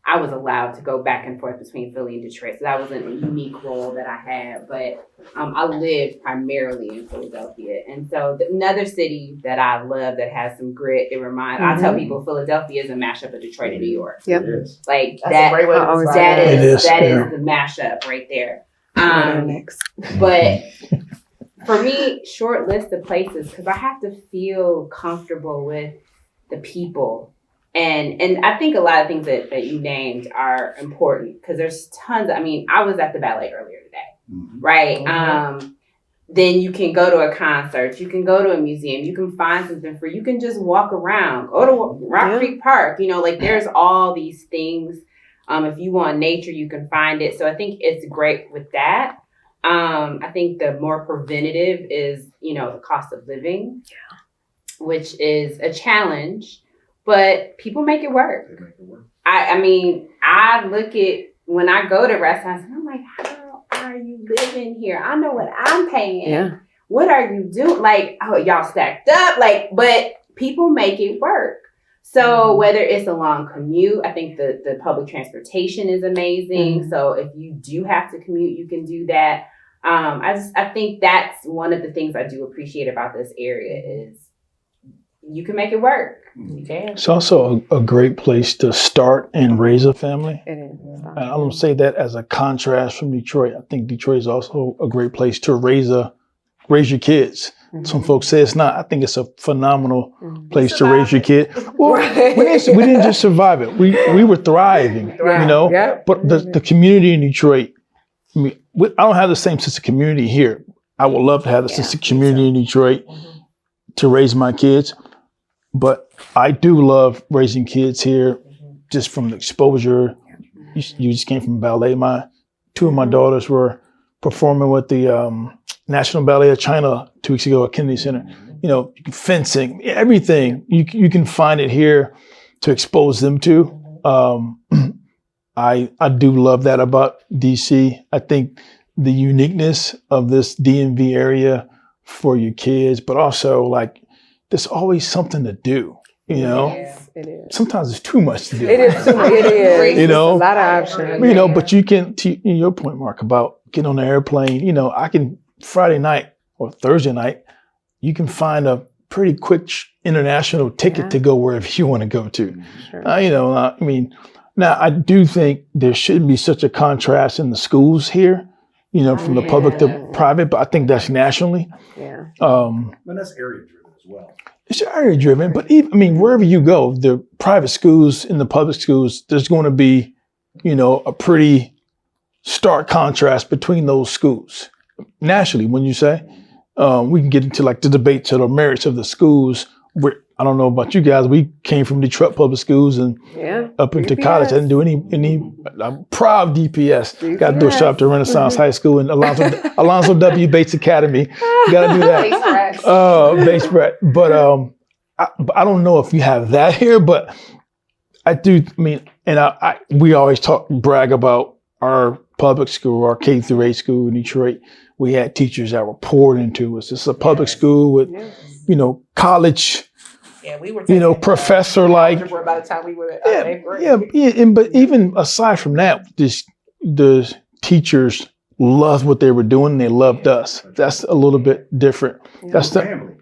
I was allowed to go back and forth between Philly and Detroit, so that was a unique role that I had. But I lived primarily in Philadelphia, and so another city that I love that has some grit. I tell people Philadelphia is a mashup of Detroit and New York. Yep, like that's a great way to that is the mashup right there. But For me, short list of places because I have to feel comfortable with the people. And I think a lot of things that you named are important because there's tons. I was at the ballet earlier today, right? Mm-hmm. Then you can go to a concert, you can go to a museum, you can find something free, you can just walk around, go to Rock Creek Park, there's all these things. If you want nature, you can find it. So I think it's great with that. I think the more preventative is, the cost of living, which is a challenge. But people make it work. I look at when I go to restaurants and I'm like, how are you living here? I know what I'm paying. Yeah. What are you doing? Like, oh, y'all stacked up. But people make it work. So whether it's a long commute, I think the public transportation is amazing. Mm-hmm. So if you do have to commute, you can do that. I think that's one of the things I do appreciate about this area is you can make it work. You can. It's also a great place to start and raise a family. It is. And I don't say that as a contrast from Detroit. I think Detroit is also a great place to raise your kids. Mm-hmm. Some folks say it's not. I think it's a phenomenal place to raise your kid. Well, we didn't just survive it. We were thriving, Yeah. But the community in Detroit, I don't have the same sense of community here. I would love to have the sense of community in Detroit to raise my kids. But I do love raising kids here just from the exposure. You just came from ballet. Two of my daughters were performing with the National Ballet of China 2 weeks ago at Kennedy Center. Fencing, everything. You can find it here to expose them to. I do love that about DC. I think the uniqueness of this DMV area for your kids, but also there's always something to do, Yes, it is. Sometimes it's too much to do. It is too much. It is. A lot of options. But you can, to your point, Mark, about getting on the airplane, I can, Friday night or Thursday night, you can find a pretty quick international ticket to go wherever you want to go to. Sure. Now I do think there shouldn't be such a contrast in the schools here, from the public to private, but I think that's nationally. Yeah. But that's area driven as well. It's area driven, but wherever you go, the private schools and the public schools, there's going to be, a pretty stark contrast between those schools. Nationally, when you say, we can get into the debates or the merits of the schools. I don't know about you guys. We came from Detroit public schools and up into DPS. College. I didn't do any. I'm proud DPS. Got to do a shout out to Renaissance High School and Alonzo W. Bates Academy. Got to do that. Base Brett. But I don't know if you have that here, but I do. We always brag about our public school, our K through 8 school in Detroit. We had teachers that were poured into us. It's a public school with, college. Yeah, we were professor like. By the time we were but even aside from that, the teachers loved what they were doing. And they loved us. That's a little bit different. That's family.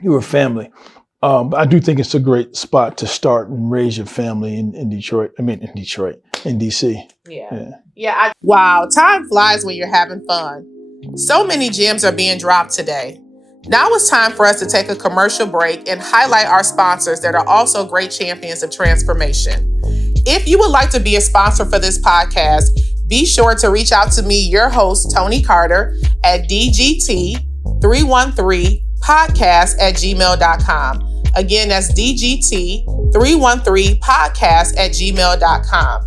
You were family. But I do think it's a great spot to start and raise your family in Detroit. In DC. Yeah. Wow, time flies when you're having fun. So many gems are being dropped today. Now it's time for us to take a commercial break and highlight our sponsors that are also great champions of transformation. If you would like to be a sponsor for this podcast, be sure to reach out to me, your host, Toni Carter, at dgt313podcast@gmail.com. Again, that's dgt313podcast@gmail.com.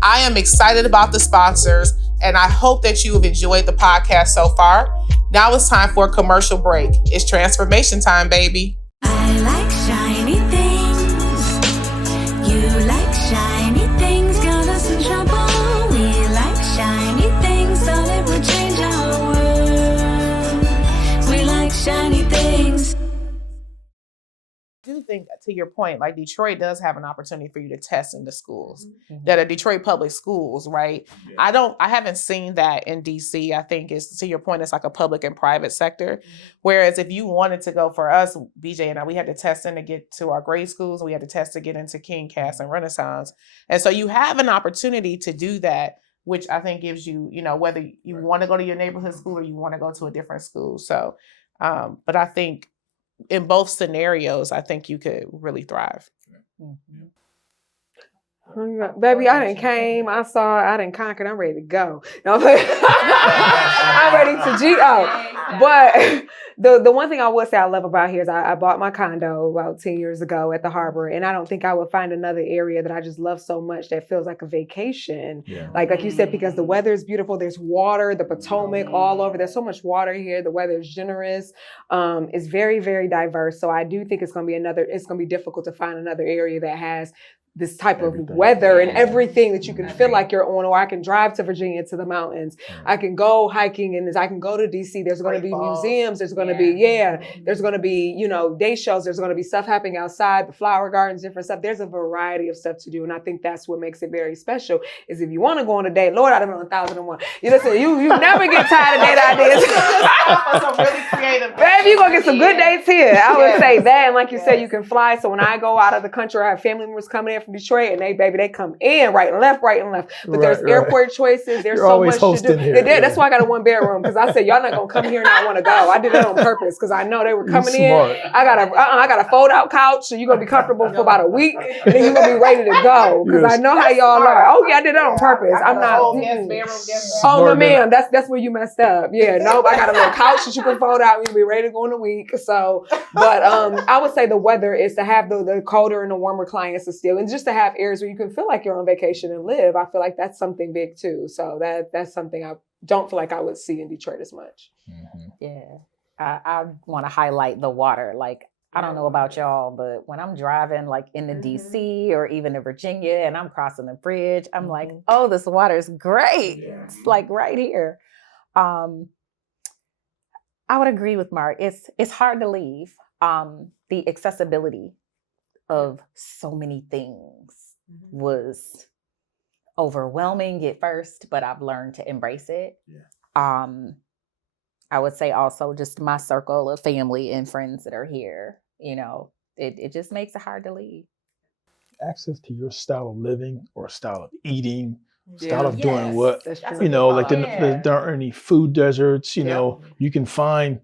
I am excited about the sponsors, and I hope that you have enjoyed the podcast so far. Now it's time for a commercial break. It's transformation time, baby. I like shiny things. You like shiny things. Got us in trouble. We like shiny things. Thought it would change our world. We like shiny things. I do think, to your point, Detroit does have an opportunity for you to test in the schools that are Detroit public schools, right? Yeah. I haven't seen that in DC. I think it's, to your point, it's like a public and private sector. Whereas if you wanted to go, for us, BJ and I, we had to test in to get to our grade schools. We had to test to get into King, Cass, and Renaissance. And so you have an opportunity to do that which I think gives you, whether you want to go to your neighborhood school or you want to go to a different school. So, but I think in both scenarios, I think you could really thrive. Mhm. Baby, I done came, I saw, I done conquered, I'm ready to go. No, I'm ready to G-O. But the one thing I would say I love about here is I bought my condo about 10 years ago at the harbor, and I don't think I would find another area that I just love so much that feels like a vacation. Yeah. Like you said, because the weather is beautiful, there's water, the Potomac all over, there's so much water here, the weather is generous, it's very, very diverse. So I do think it's going to be difficult to find another area that has this type Everything. of weather and everything that you can feel like you're on. Or I can drive to Virginia to the mountains. I can go hiking, and I can go to DC. There's going to be museums. There's going to be, there's going to be, day shows. There's going to be stuff happening outside, the flower gardens, different stuff. There's a variety of stuff to do. And I think that's what makes it very special is if you want to go on a date, Lord, I'd have been on 1001. You listen, you never get tired of date ideas. Some really creative. Baby, you're going to get some good dates here. I would say that. And like you said, you can fly. So when I go out of the country, I have family members coming in from Detroit, and they come in right and left. But there's airport choices. There's so much to do. That's why I got a 1-bedroom, because I said y'all not gonna come here and not want to go. I did it on purpose because I know they were coming in. I got a fold out couch, so you're gonna be comfortable for about a week, and then you're gonna be ready to go because I know how y'all are. Oh yeah, I did that on purpose. I'm not. Oh no, ma'am, that's where you messed up. Yeah, nope. I got a little couch that you can fold out. You'll be ready to go in a week. So, but I would say the weather is to have the colder and the warmer climates to still, and just to have areas where you can feel like you're on vacation and live. I feel like that's something big too. So that's something I don't feel like I would see in Detroit as much. Mm-hmm. Yeah. I want to highlight the water. Like, I don't know about y'all, but when I'm driving like into DC or even to Virginia and I'm crossing the bridge, I'm like, oh, this water is great. Yeah. It's like right here. I would agree with Mark. It's hard to leave. The accessibility of so many things was overwhelming at first, but I've learned to embrace it. Yeah. I would say also just my circle of family and friends that are here, it just makes it hard to leave. Access to your style of living or style of eating, style of doing what, there aren't any food deserts, you can find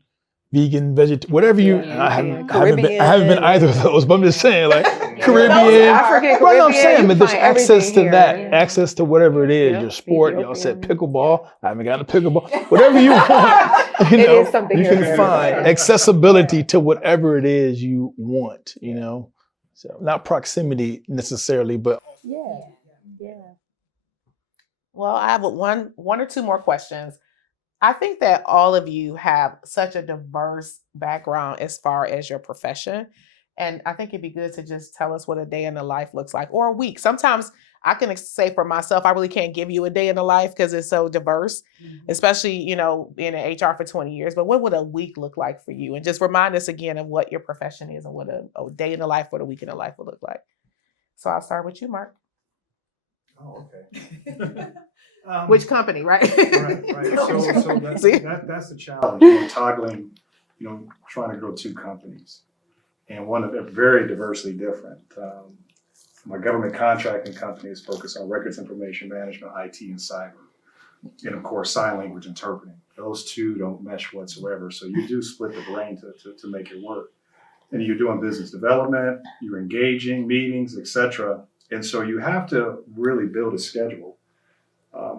vegan, vegetarian, whatever you. I haven't been either of those, but I'm just saying, like Caribbean, African, Caribbean. I'm saying, but there's access to that, here. access to whatever it is. Your sport, y'all said pickleball. I haven't gotten a pickleball. Whatever you want, it is something you here can find accessibility to whatever it is you want. So not proximity necessarily, but Yeah. Well, I have one or two more questions. I think that all of you have such a diverse background as far as your profession. And I think it'd be good to just tell us what a day in the life looks like, or a week. Sometimes I can say for myself, I really can't give you a day in the life because it's so diverse, especially, being in HR for 20 years. But what would a week look like for you? And just remind us again of what your profession is and what a day in the life or a week in the life would look like. So I'll start with you, Mark. Oh, okay. Which company, right? Right. So that's the challenge, toggling, trying to grow two companies. And one of them very diversely different. My government contracting company is focused on records information management, IT, and cyber. And of course, sign language interpreting. Those two don't mesh whatsoever. So you do split the brain to make it work. And you're doing business development, you're engaging, meetings, etc. And so you have to really build a schedule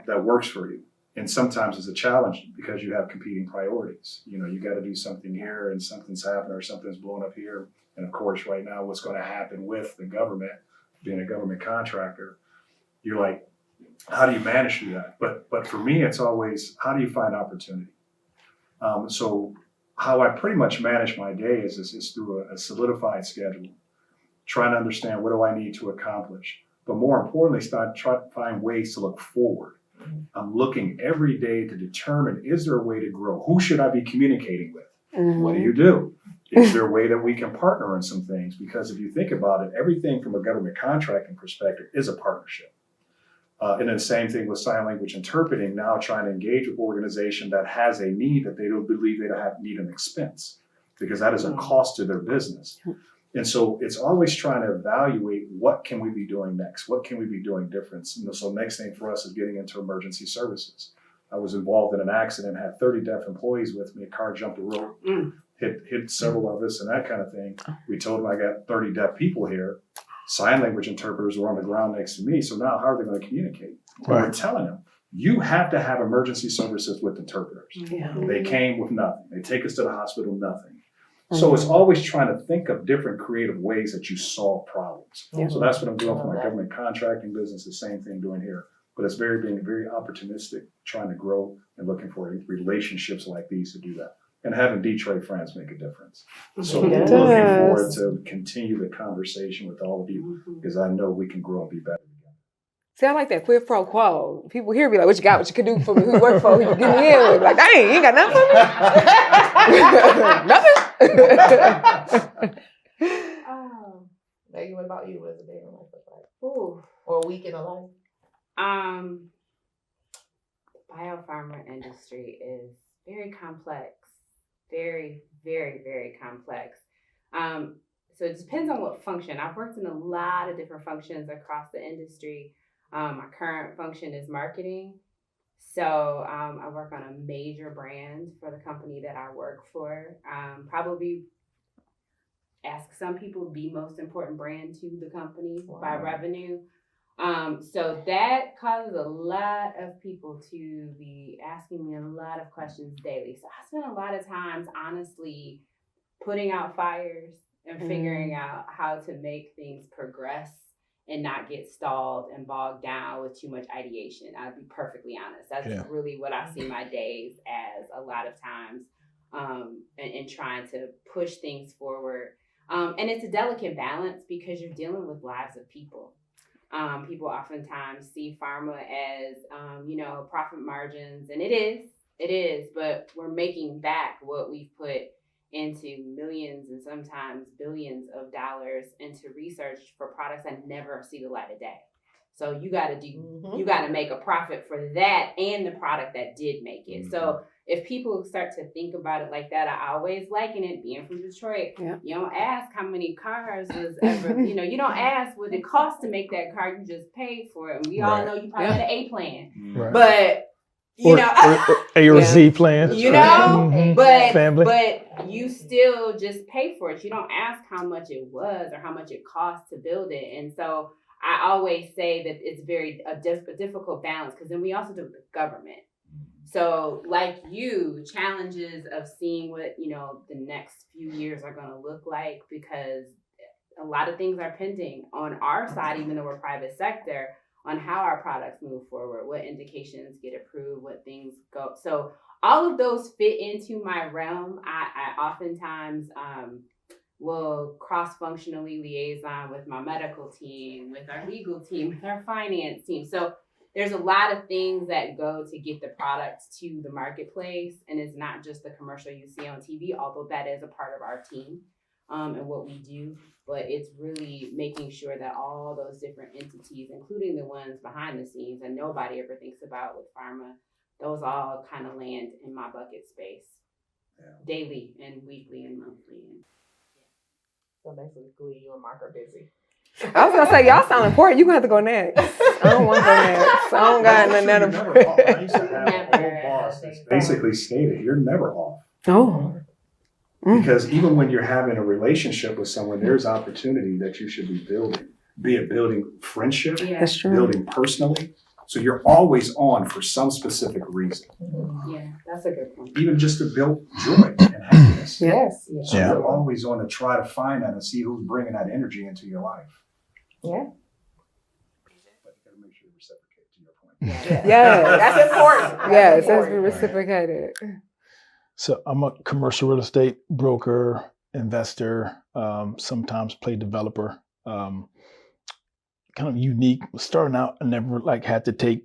that works for you. And sometimes it's a challenge because you have competing priorities. You got to do something here and something's happening or something's blowing up here. And of course, right now, what's going to happen with the government, being a government contractor, you're like, how do you manage through that? But for me, it's always, how do you find opportunity? So how I pretty much manage my day is through a solidified schedule, trying to understand what do I need to accomplish. But more importantly, try to find ways to look forward. I'm looking every day to determine, is there a way to grow? Who should I be communicating with? What do you do? Is there a way that we can partner on some things? Because if you think about it, everything from a government contracting perspective is a partnership. And then the same thing with sign language interpreting, now trying to engage with an organization that has a need that they don't believe they need an expense, because that is a cost to their business. And so it's always trying to evaluate what can we be doing next? What can we be doing different? So next thing for us is getting into emergency services. I was involved in an accident, had 30 deaf employees with me. A car jumped a rope, hit several of us and that kind of thing. We told them I got 30 deaf people here. Sign language interpreters were on the ground next to me. So now how are they going to communicate? Right. We're telling them, you have to have emergency services with interpreters. Yeah. They came with nothing. They take us to the hospital, nothing. So it's always trying to think of different creative ways that you solve problems. So that's what I'm doing for my government contracting business, the same thing doing here. But it's being very opportunistic, trying to grow and looking for relationships like these to do that. And having Detroit friends make a difference. So we're looking forward to continue the conversation with all of you because I know we can grow and be better. See, I like that quid pro quo. People here be like, what you got, what you can do for me, who you work for, who you get me in with. Like, dang, you ain't got nothing for me? Nothing? Maggie, what about you? What does a day in life look like? Ooh. Or a week in a life? Biopharma industry is very complex. Very, very, very complex. So it depends on what function. I've worked in a lot of different functions across the industry. My current function is marketing. So I work on a major brand for the company that I work for. Probably ask some people the most important brand to the company by revenue. So that causes a lot of people to be asking me a lot of questions daily. So I spend a lot of times, honestly, putting out fires and figuring out how to make things progress and not get stalled and bogged down with too much ideation. I'll be perfectly honest. That's really what I see my days as a lot of times, and trying to push things forward. And it's a delicate balance because you're dealing with lives of people. People oftentimes see pharma as, profit margins, and it is, but we're making back what we've put into millions and sometimes billions of dollars into research for products that never see the light of day. So you got to make a profit for that and the product that did make it. So if people start to think about it like that, I always liken it, being from Detroit, you don't ask how many cars was ever, you don't ask what it cost to make that car, you just paid for it. And we all know you probably had an A plan. But A or Z plan. But family. But you still just pay for it. You don't ask how much it was or how much it cost to build it. And so I always say that it's a difficult balance because then we also do it with government. So like challenges of seeing what, the next few years are going to look like, because a lot of things are pending on our side, even though we're private sector, on how our products move forward, what indications get approved, what things go. So all of those fit into my realm. I oftentimes will cross-functionally liaison with my medical team, with our legal team, with our finance team. So there's a lot of things that go to get the products to the marketplace. And it's not just the commercial you see on TV, although that is a part of our team and what we do. But it's really making sure that all those different entities, including the ones behind the scenes and nobody ever thinks about with pharma, those all kind of land in my bucket space daily and weekly and monthly. So basically, you and Mark are busy. I was gonna say, y'all sound important. You gonna have to go next. I don't want to go next. I don't got nothing. I used to have a whole boss that's basically stated, you're never off. Oh. Because even when you're having a relationship with someone, there's opportunity that you should be building. Be it building friendship, That's true. building personally. So you're always on for some specific reason. Yeah, that's a good point. Even just to build joy and happiness. Yes. So you're always on to try to find that and see who's bringing that energy into your life. Yeah. But you got to make sure you reciprocate, to your point. Yeah, That's important. Yes, that's been reciprocated. So I'm a commercial real estate broker, investor, sometimes play developer. Kind of unique. Starting out, I never had to take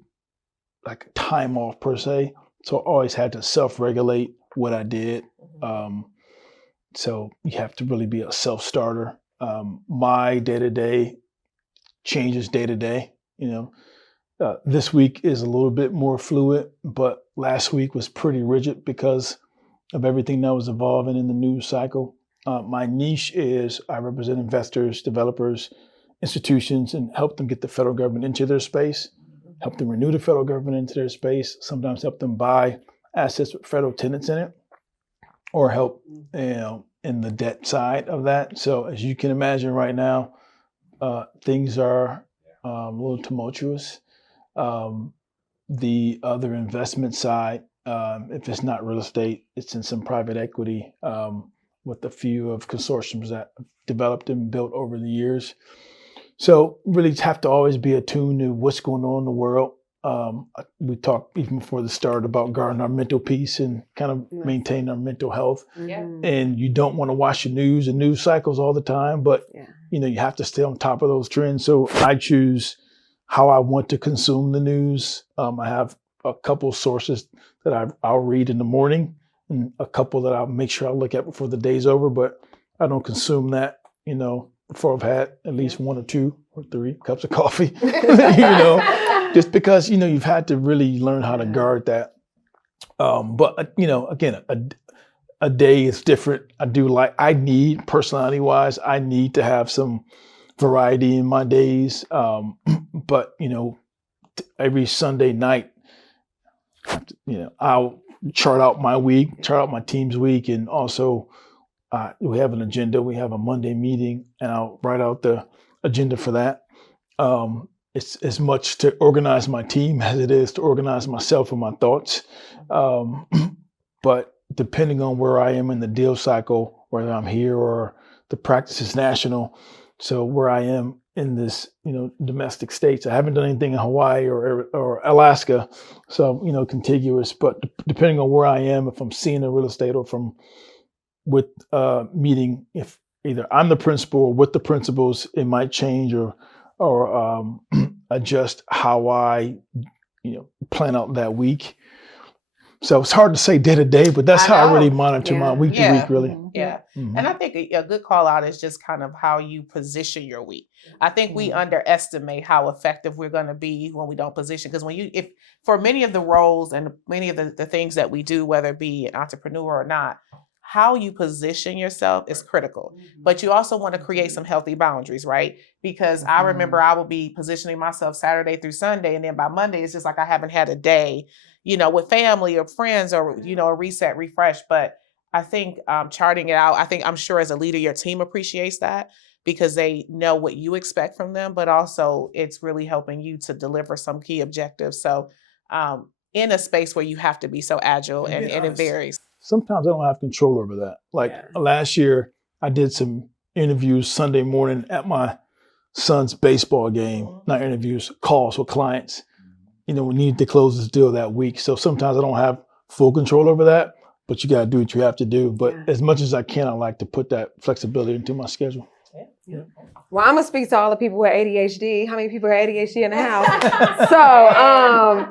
time off per se. So I always had to self-regulate what I did. So you have to really be a self-starter. My day-to-day changes day-to-day. This week is a little bit more fluid, but last week was pretty rigid because of everything that was evolving in the news cycle. My niche is I represent investors, developers, institutions, and help them get the federal government into their space, help them renew the federal government into their space, sometimes help them buy assets with federal tenants in it, or help in the debt side of that. So as you can imagine right now, things are a little tumultuous. The other investment side, if it's not real estate, it's in some private equity with a few of consortiums that have developed and built over the years. So really have to always be attuned to what's going on in the world. We talked even before the start about guarding our mental peace and kind of maintain our mental health. And you don't want to watch the news and news cycles all the time, but you have to stay on top of those trends. So I choose how I want to consume the news. I have a couple of sources that I'll read in the morning and a couple that I'll make sure I look at before the day's over, but I don't consume that, before I've had at least 1 or 2 or 3 cups of coffee, just because, you've had to really learn how to guard that. But, again, a day is different. I need, personality wise, I need to have some variety in my days. But, every Sunday night, I'll chart out my week, chart out my team's week, and also we have an agenda. We have a Monday meeting, and I'll write out the agenda for that. It's as much to organize my team as it is to organize myself and my thoughts. But depending on where I am in the deal cycle, whether I'm here or the practice is national, so where I am in this, domestic states, I haven't done anything in Hawaii or Alaska, so contiguous. But depending on where I am, if I'm seeing the real estate or if I'm with meeting, if either I'm the principal or with the principals, it might change or adjust how I, plan out that week. So it's hard to say day to day, but that's how I really monitor my week to week, really. Yeah. And I think a good call out is just kind of how you position your week. I think we underestimate how effective we're going to be when we don't position. Because if for many of the roles and many of the things that we do, whether it be an entrepreneur or not, how you position yourself is critical. But you also want to create some healthy boundaries, right? Because I remember I will be positioning myself Saturday through Sunday, and then by Monday, it's just like I haven't had a day, with family or friends or, a reset, refresh. But I think charting it out, I'm sure as a leader, your team appreciates that because they know what you expect from them, but also it's really helping you to deliver some key objectives. So in a space where you have to be so agile and it varies. Sometimes I don't have control over that. Last year, I did some interviews Sunday morning at my son's baseball game, not interviews, calls with clients. We needed to close this deal that week. So sometimes I don't have full control over that, but you got to do what you have to do. But as much as I can, I like to put that flexibility into my schedule. Well, I'm gonna speak to all the people with ADHD. How many people have ADHD in the house? So,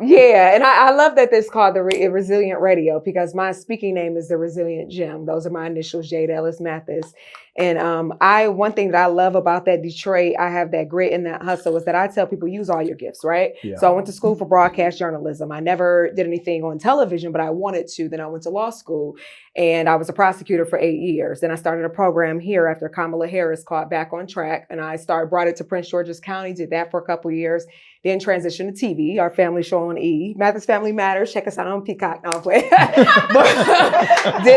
and I love that this is called the Resilient Radio because my speaking name is the Resilient Gym. Those are my initials, Jade Ellis Mathis. And one thing that I love about that Detroit, I have that grit and that hustle is that I tell people use all your gifts, right? Yeah. So I went to school for broadcast journalism. I never did anything on television, but I wanted to. Then I went to law school and I was a prosecutor for 8 years. Then I started a program here after Kamala Harris called Back on Track. And I brought it to Prince George's County, did that for a couple of years. Then transitioned to TV, our family show on E. Mathis Family Matters. Check us out on Peacock. No, did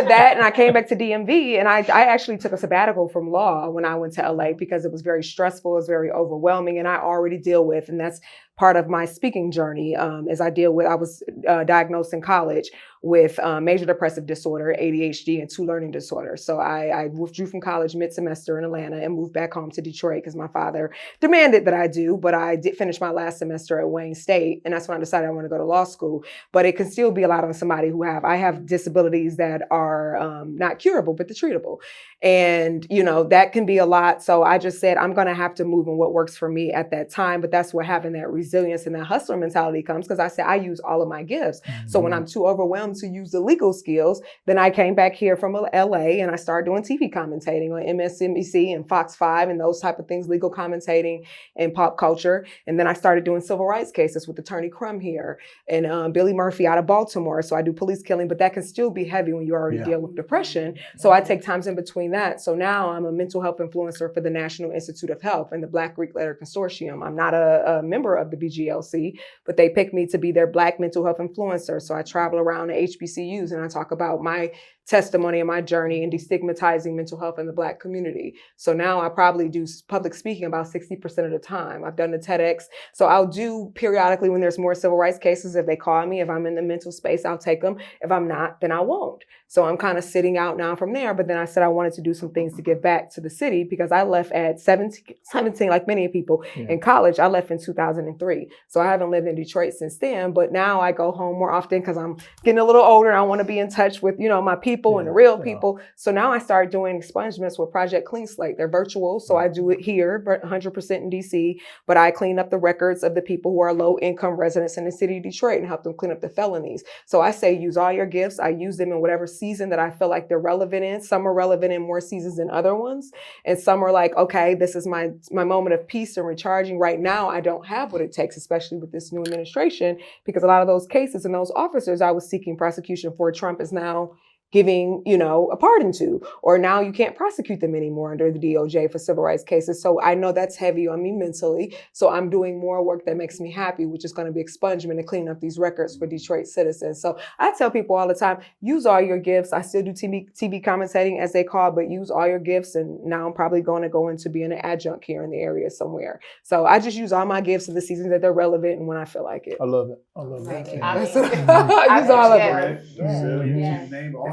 that, and I came back to DMV, and I actually took a sabbatical from law when I went to LA because it was very stressful, it was very overwhelming, and I already deal with, and that's part of my speaking journey as I was diagnosed in college with major depressive disorder, ADHD, and 2 learning disorders. So I withdrew from college mid-semester in Atlanta and moved back home to Detroit because my father demanded that I do, but I did finish my last semester at Wayne State, and that's when I decided I want to go to law school. But it can still be a lot on somebody I have disabilities that are not curable, but they're treatable. And, that can be a lot. So I just said, I'm going to have to move in what works for me at that time. But that's where having that resilience and that hustler mentality comes because I said, I use all of my gifts. Mm-hmm. So when I'm too overwhelmed to use the legal skills, then I came back here from LA and I started doing TV commentating on MSNBC and Fox 5 and those type of things, legal commentating and pop culture. And then I started doing civil rights cases with Attorney Crum here and Billy Murphy out of Baltimore. So I do police killing, but that can still be heavy when you already deal with depression. So I take times in between that. So now I'm a mental health influencer for the National Institute of Health and the Black Greek Letter Consortium. I'm not a member of the BGLC, but they picked me to be their Black mental health influencer. So I travel around to HBCUs and I talk about my testimony and my journey in destigmatizing mental health in the Black community. So now I probably do public speaking about 60% of the time. I've done the TEDx. So I'll do periodically when there's more civil rights cases. If they call me, if I'm in the mental space, I'll take them. If I'm not, then I won't. So I'm kind of sitting out now from there. But then I said I wanted to do some things to give back to the city because I left at 17 like many people in college. I left in 2003. So I haven't lived in Detroit since then. But now I go home more often because I'm getting a little older and I want to be in touch with, my people and the real people. So now I started doing expungements with Project Clean Slate. They're virtual. So I do it here, but 100% in DC. But I clean up the records of the people who are low income residents in the city of Detroit and help them clean up the felonies. So I say, use all your gifts. I use them in whatever season that I feel like they're relevant in. Some are relevant in more seasons than other ones. And some are like, okay, this is my moment of peace and recharging. Right now, I don't have what it takes, especially with this new administration, because a lot of those cases and those officers I was seeking prosecution for, Trump is now giving, a pardon to, or now you can't prosecute them anymore under the DOJ for civil rights cases. So I know that's heavy on me mentally. So I'm doing more work that makes me happy, which is going to be expungement and cleaning up these records for Detroit citizens. So I tell people all the time, use all your gifts. I still do TV commentating as they call it, but use all your gifts. And now I'm probably going to go into being an adjunct here in the area somewhere. So I just use all my gifts in the seasons that they're relevant and when I feel like it. I love it. I love Thank it. you. I Use all of it. Yeah.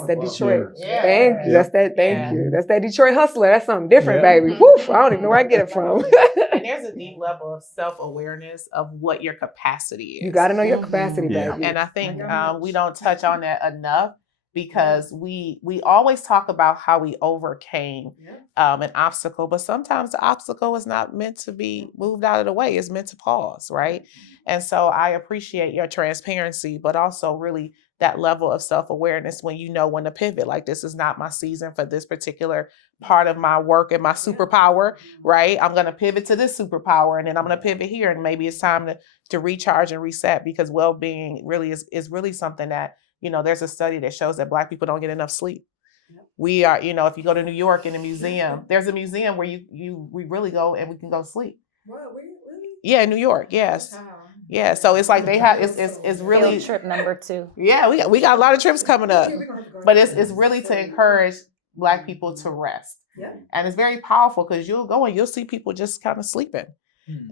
That's that Detroit. Yeah. Thank you. That's that. Thank you. That's that Detroit hustler. That's something different, baby. Woof. I don't even know where I get it from. And there's a deep level of self-awareness of what your capacity is. You got to know your capacity, baby. And I think we don't touch on that enough because we always talk about how we overcame an obstacle, but sometimes the obstacle is not meant to be moved out of the way. It's meant to pause, right? And so I appreciate your transparency, but also really that level of self-awareness when you know when to pivot. Like, this is not my season for this particular part of my work and my superpower, right? I'm going to pivot to this superpower and then I'm going to pivot here. And maybe it's time to recharge and reset, because well-being really is really something that, there's a study that shows that Black people don't get enough sleep. We are, if you go to New York in a museum, there's a museum where we really go and we can go sleep. Really? Yeah, in New York. Yes. Yeah. So it's like they have, it's really Field trip number 2. Yeah, we got a lot of trips coming up, but it's really to encourage Black people to rest. Yeah. And it's very powerful because you'll go and you'll see people just kind of sleeping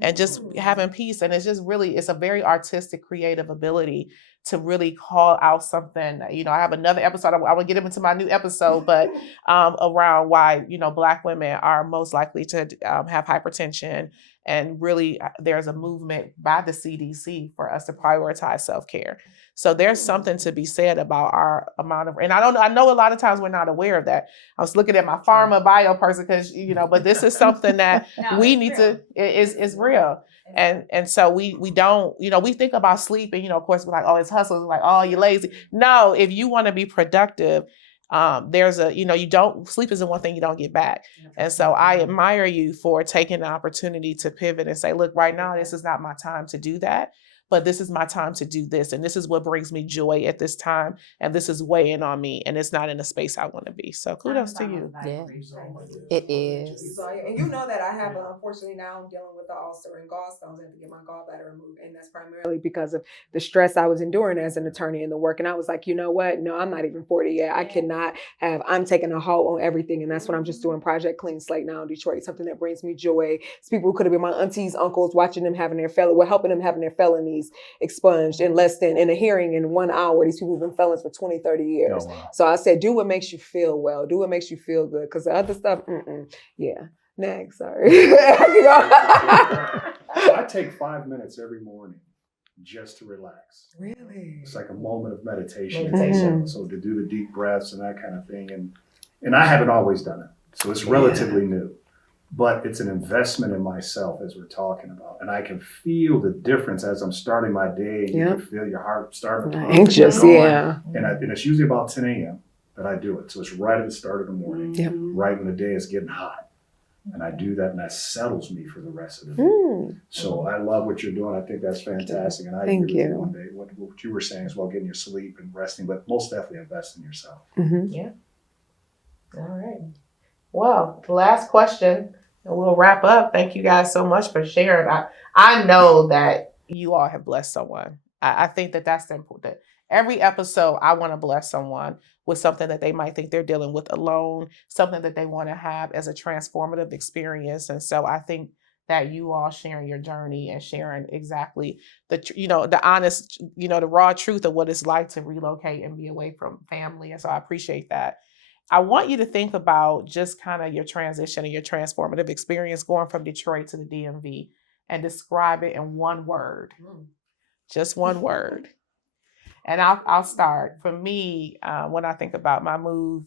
and just having peace. And it's a very artistic, creative ability to really call out something. I have another episode. I will get into my new episode, but around why, Black women are most likely to have hypertension. And really, there's a movement by the CDC for us to prioritize self-care. So there's something to be said about our amount of, and I know a lot of times we're not aware of that. I was looking at my pharma bio person because, but this is something that we need to, is real. And so we don't, we think about sleep and, of course, we're like, oh, it's hustling. Like, oh, you're lazy. No, if you want to be productive, there's sleep isn't one thing you don't get back. And so I admire you for taking the opportunity to pivot and say, look, right now, this is not my time to do that, but this is my time to do this. And this is what brings me joy at this time. And this is weighing on me. And it's not in a space I want to be. So kudos to you. Yeah, it is. So, and you know that I have, unfortunately, now I'm dealing with the ulcer and gallstones. I have to get my gallbladder removed. And that's primarily because of the stress I was enduring as an attorney in the work. And I was like, you know what? No, I'm not even 40 yet. I cannot I'm taking a halt on everything. And that's what I'm just doing. Project Clean Slate now in Detroit, something that brings me joy. It's people who could have been my aunties, uncles, watching them having we're helping them having their felonies expunged in a hearing in 1 hour. These people have been felons for 20, 30 years. Oh, wow. So I said, do what makes you feel well. Do what makes you feel good. Because the other stuff, yeah. Next, sorry. I take 5 minutes every morning just to relax. Really? It's like a moment of meditation. So to do the deep breaths and that kind of thing. And I haven't always done it. So it's relatively new. But it's an investment in myself, as we're talking about. And I can feel the difference as I'm starting my day. And you can feel your heart starting to pump. Anxious, yeah. And it's usually about 10 a.m. that I do it. So it's right at the start of the morning, right when the day is getting hot. And I do that, and that settles me for the rest of the day. So I love what you're doing. I think that's fantastic. And I agree with you one day. What you were saying as well, getting your sleep and resting, but most definitely invest in yourself. Yeah. All right. Well, last question, and we'll wrap up. Thank you guys so much for sharing. I know that you all have blessed someone. I think that that's the important. Every episode, I want to bless someone with something that they might think they're dealing with alone, something that they want to have as a transformative experience. And so I think that you all sharing your journey and sharing exactly the honest, the raw truth of what it's like to relocate and be away from family. And so I appreciate that. I want you to think about just kind of your transition and your transformative experience going from Detroit to the DMV and describe it in one word, just one word. And I'll start. For me, when I think about my move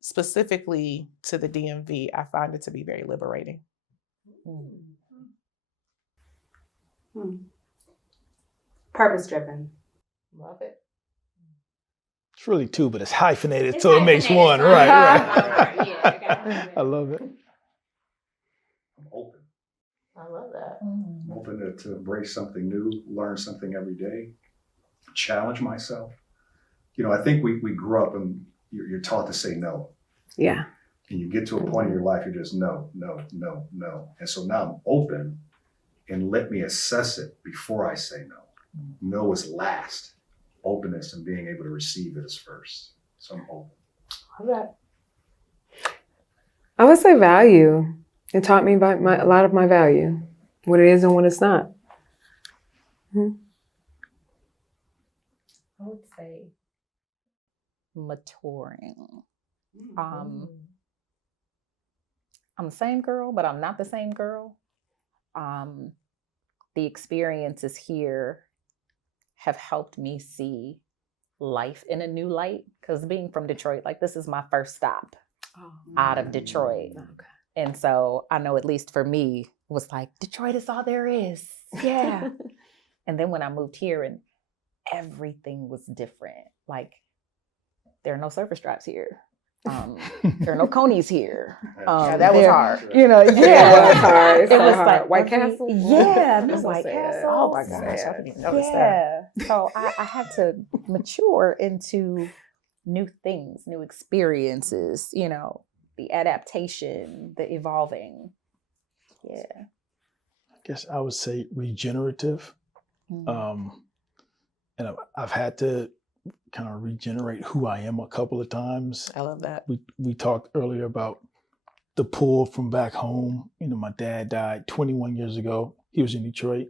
specifically to the DMV, I find it to be very liberating. Purpose driven. Love it. It's really two, but it's hyphenated, so it makes one. Right. I love it. I'm open. I love that. I'm open to embrace something new, learn something every day, challenge myself. I think we grew up and you're taught to say no. Yeah. And you get to a point in your life, you're just no. And so now I'm open, and let me assess it before I say no. No is last. Openness and being able to receive it is first. So I'm open. Love that. I would say value. It taught me about a lot of my value, what it is and what it's not. I would say maturing. I'm the same girl, but I'm not the same girl. The experiences here have helped me see life in a new light, because being from Detroit, this is my first stop out of Detroit. Okay. And so I know, at least for me, it was like, Detroit is all there is. Yeah. And then when I moved here, and everything was different. There are no surfer straps here. There are no conies here. That was hard. It was hard. It was hard. White Castle? Yeah, That's so White sad. Castle. Oh my gosh, I didn't even notice that. So I had to mature into new things, new experiences, the adaptation, the evolving. Yeah. I guess I would say regenerative. And I've had to kind of regenerate who I am a couple of times. I love that. We talked earlier about the pull from back home. My dad died 21 years ago. He was in Detroit,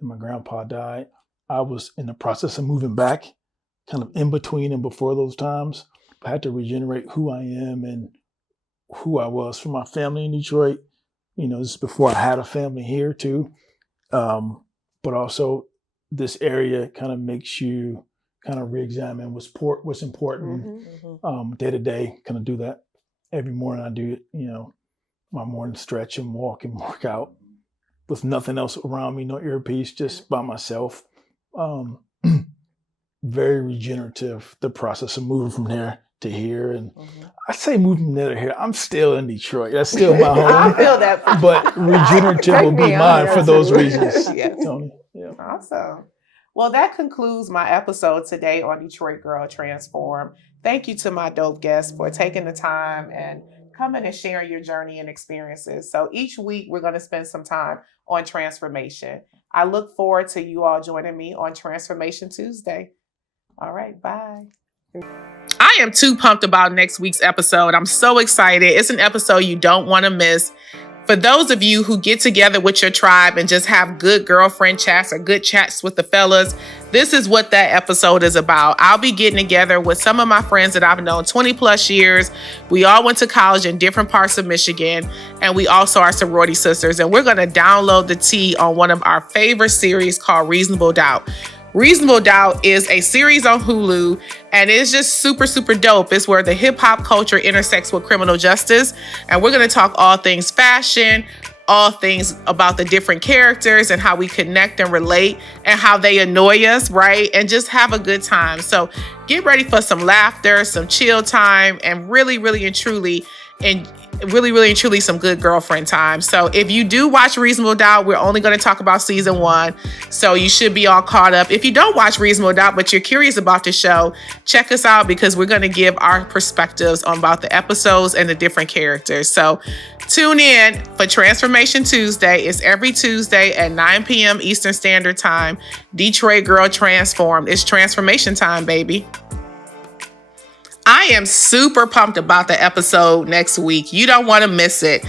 and my grandpa died. I was in the process of moving back, kind of in between and before those times. I had to regenerate who I am and who I was for my family in Detroit. This is before I had a family here too. But also this area kind of makes you kind of re-examine what's important day to day. Kind of do that every morning. I do it, my morning stretch and walk and work out with nothing else around me, no earpiece, just by myself. Very regenerative, the process of moving from there to here. And I say moving from there to here, I'm still in Detroit. That's still my home. I feel that. But regenerative will be mine for those reasons. Yes. Toni. Yeah. Awesome. Well, that concludes my episode today on Detroit Girl Transform. Thank you to my dope guests for taking the time and coming and sharing your journey and experiences. So each week, we're going to spend some time on transformation. I look forward to you all joining me on Transformation Tuesday. All right, bye. I am too pumped about next week's episode. I'm so excited. It's an episode you don't want to miss. For those of you who get together with your tribe and just have good girlfriend chats or good chats with the fellas, this is what that episode is about. I'll be getting together with some of my friends that I've known 20 plus years. We all went to college in different parts of Michigan, and we also are sorority sisters. And we're going to download the tea on one of our favorite series called Reasonable Doubt. Reasonable Doubt is a series on Hulu, and it's just super, super dope. It's where the hip hop culture intersects with criminal justice. And we're going to talk all things fashion, all things about the different characters and how we connect and relate and how they annoy us, right? And just have a good time. So get ready for some laughter, some chill time, and really, really and truly and really, really, and truly some good girlfriend time. So if you do watch Reasonable Doubt, we're only going to talk about season 1. So you should be all caught up. If you don't watch Reasonable Doubt, but you're curious about the show, check us out because we're going to give our perspectives on about the episodes and the different characters. So tune in for Transformation Tuesday. It's every Tuesday at 9 p.m. Eastern Standard Time. Detroit Girl Transformed. It's transformation time, baby. I am super pumped about the episode next week. You don't want to miss it.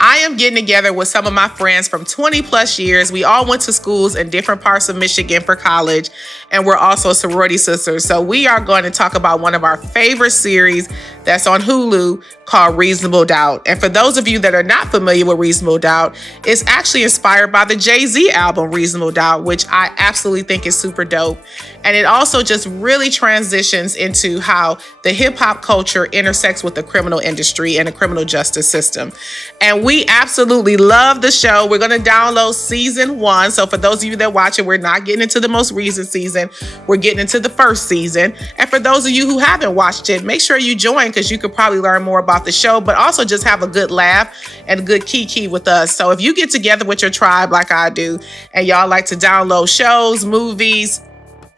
I am getting together with some of my friends from 20 plus years. We all went to schools in different parts of Michigan for college, and we're also sorority sisters. So we are going to talk about one of our favorite series that's on Hulu called Reasonable Doubt. And for those of you that are not familiar with Reasonable Doubt, it's actually inspired by the Jay-Z album Reasonable Doubt, which I absolutely think is super dope. And it also just really transitions into how the hip hop culture intersects with the criminal industry and the criminal justice system. And we absolutely love the show. We're going to download season 1. So for those of you that watch it, we're not getting into the most recent season. We're getting into the first season. And for those of you who haven't watched it, make sure you join because you could probably learn more about the show, but also just have a good laugh and a good kiki with us. So if you get together with your tribe like I do, and y'all like to download shows, movies,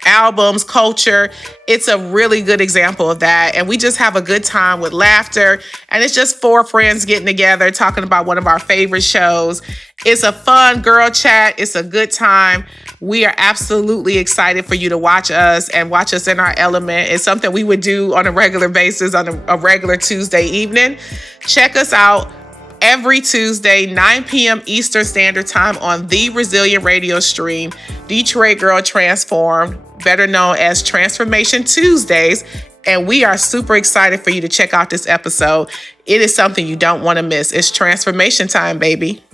albums, culture, it's a really good example of that. And we just have a good time with laughter. And it's just 4 friends getting together, talking about one of our favorite shows. It's a fun girl chat. It's a good time. We are absolutely excited for you to watch us and watch us in our element. It's something we would do on a regular basis on a regular Tuesday evening. Check us out every Tuesday, 9 p.m. Eastern Standard Time on the Resilient Radio stream, Detroit Girl Transformed, better known as Transformation Tuesdays. And we are super excited for you to check out this episode. It is something you don't want to miss. It's transformation time, baby.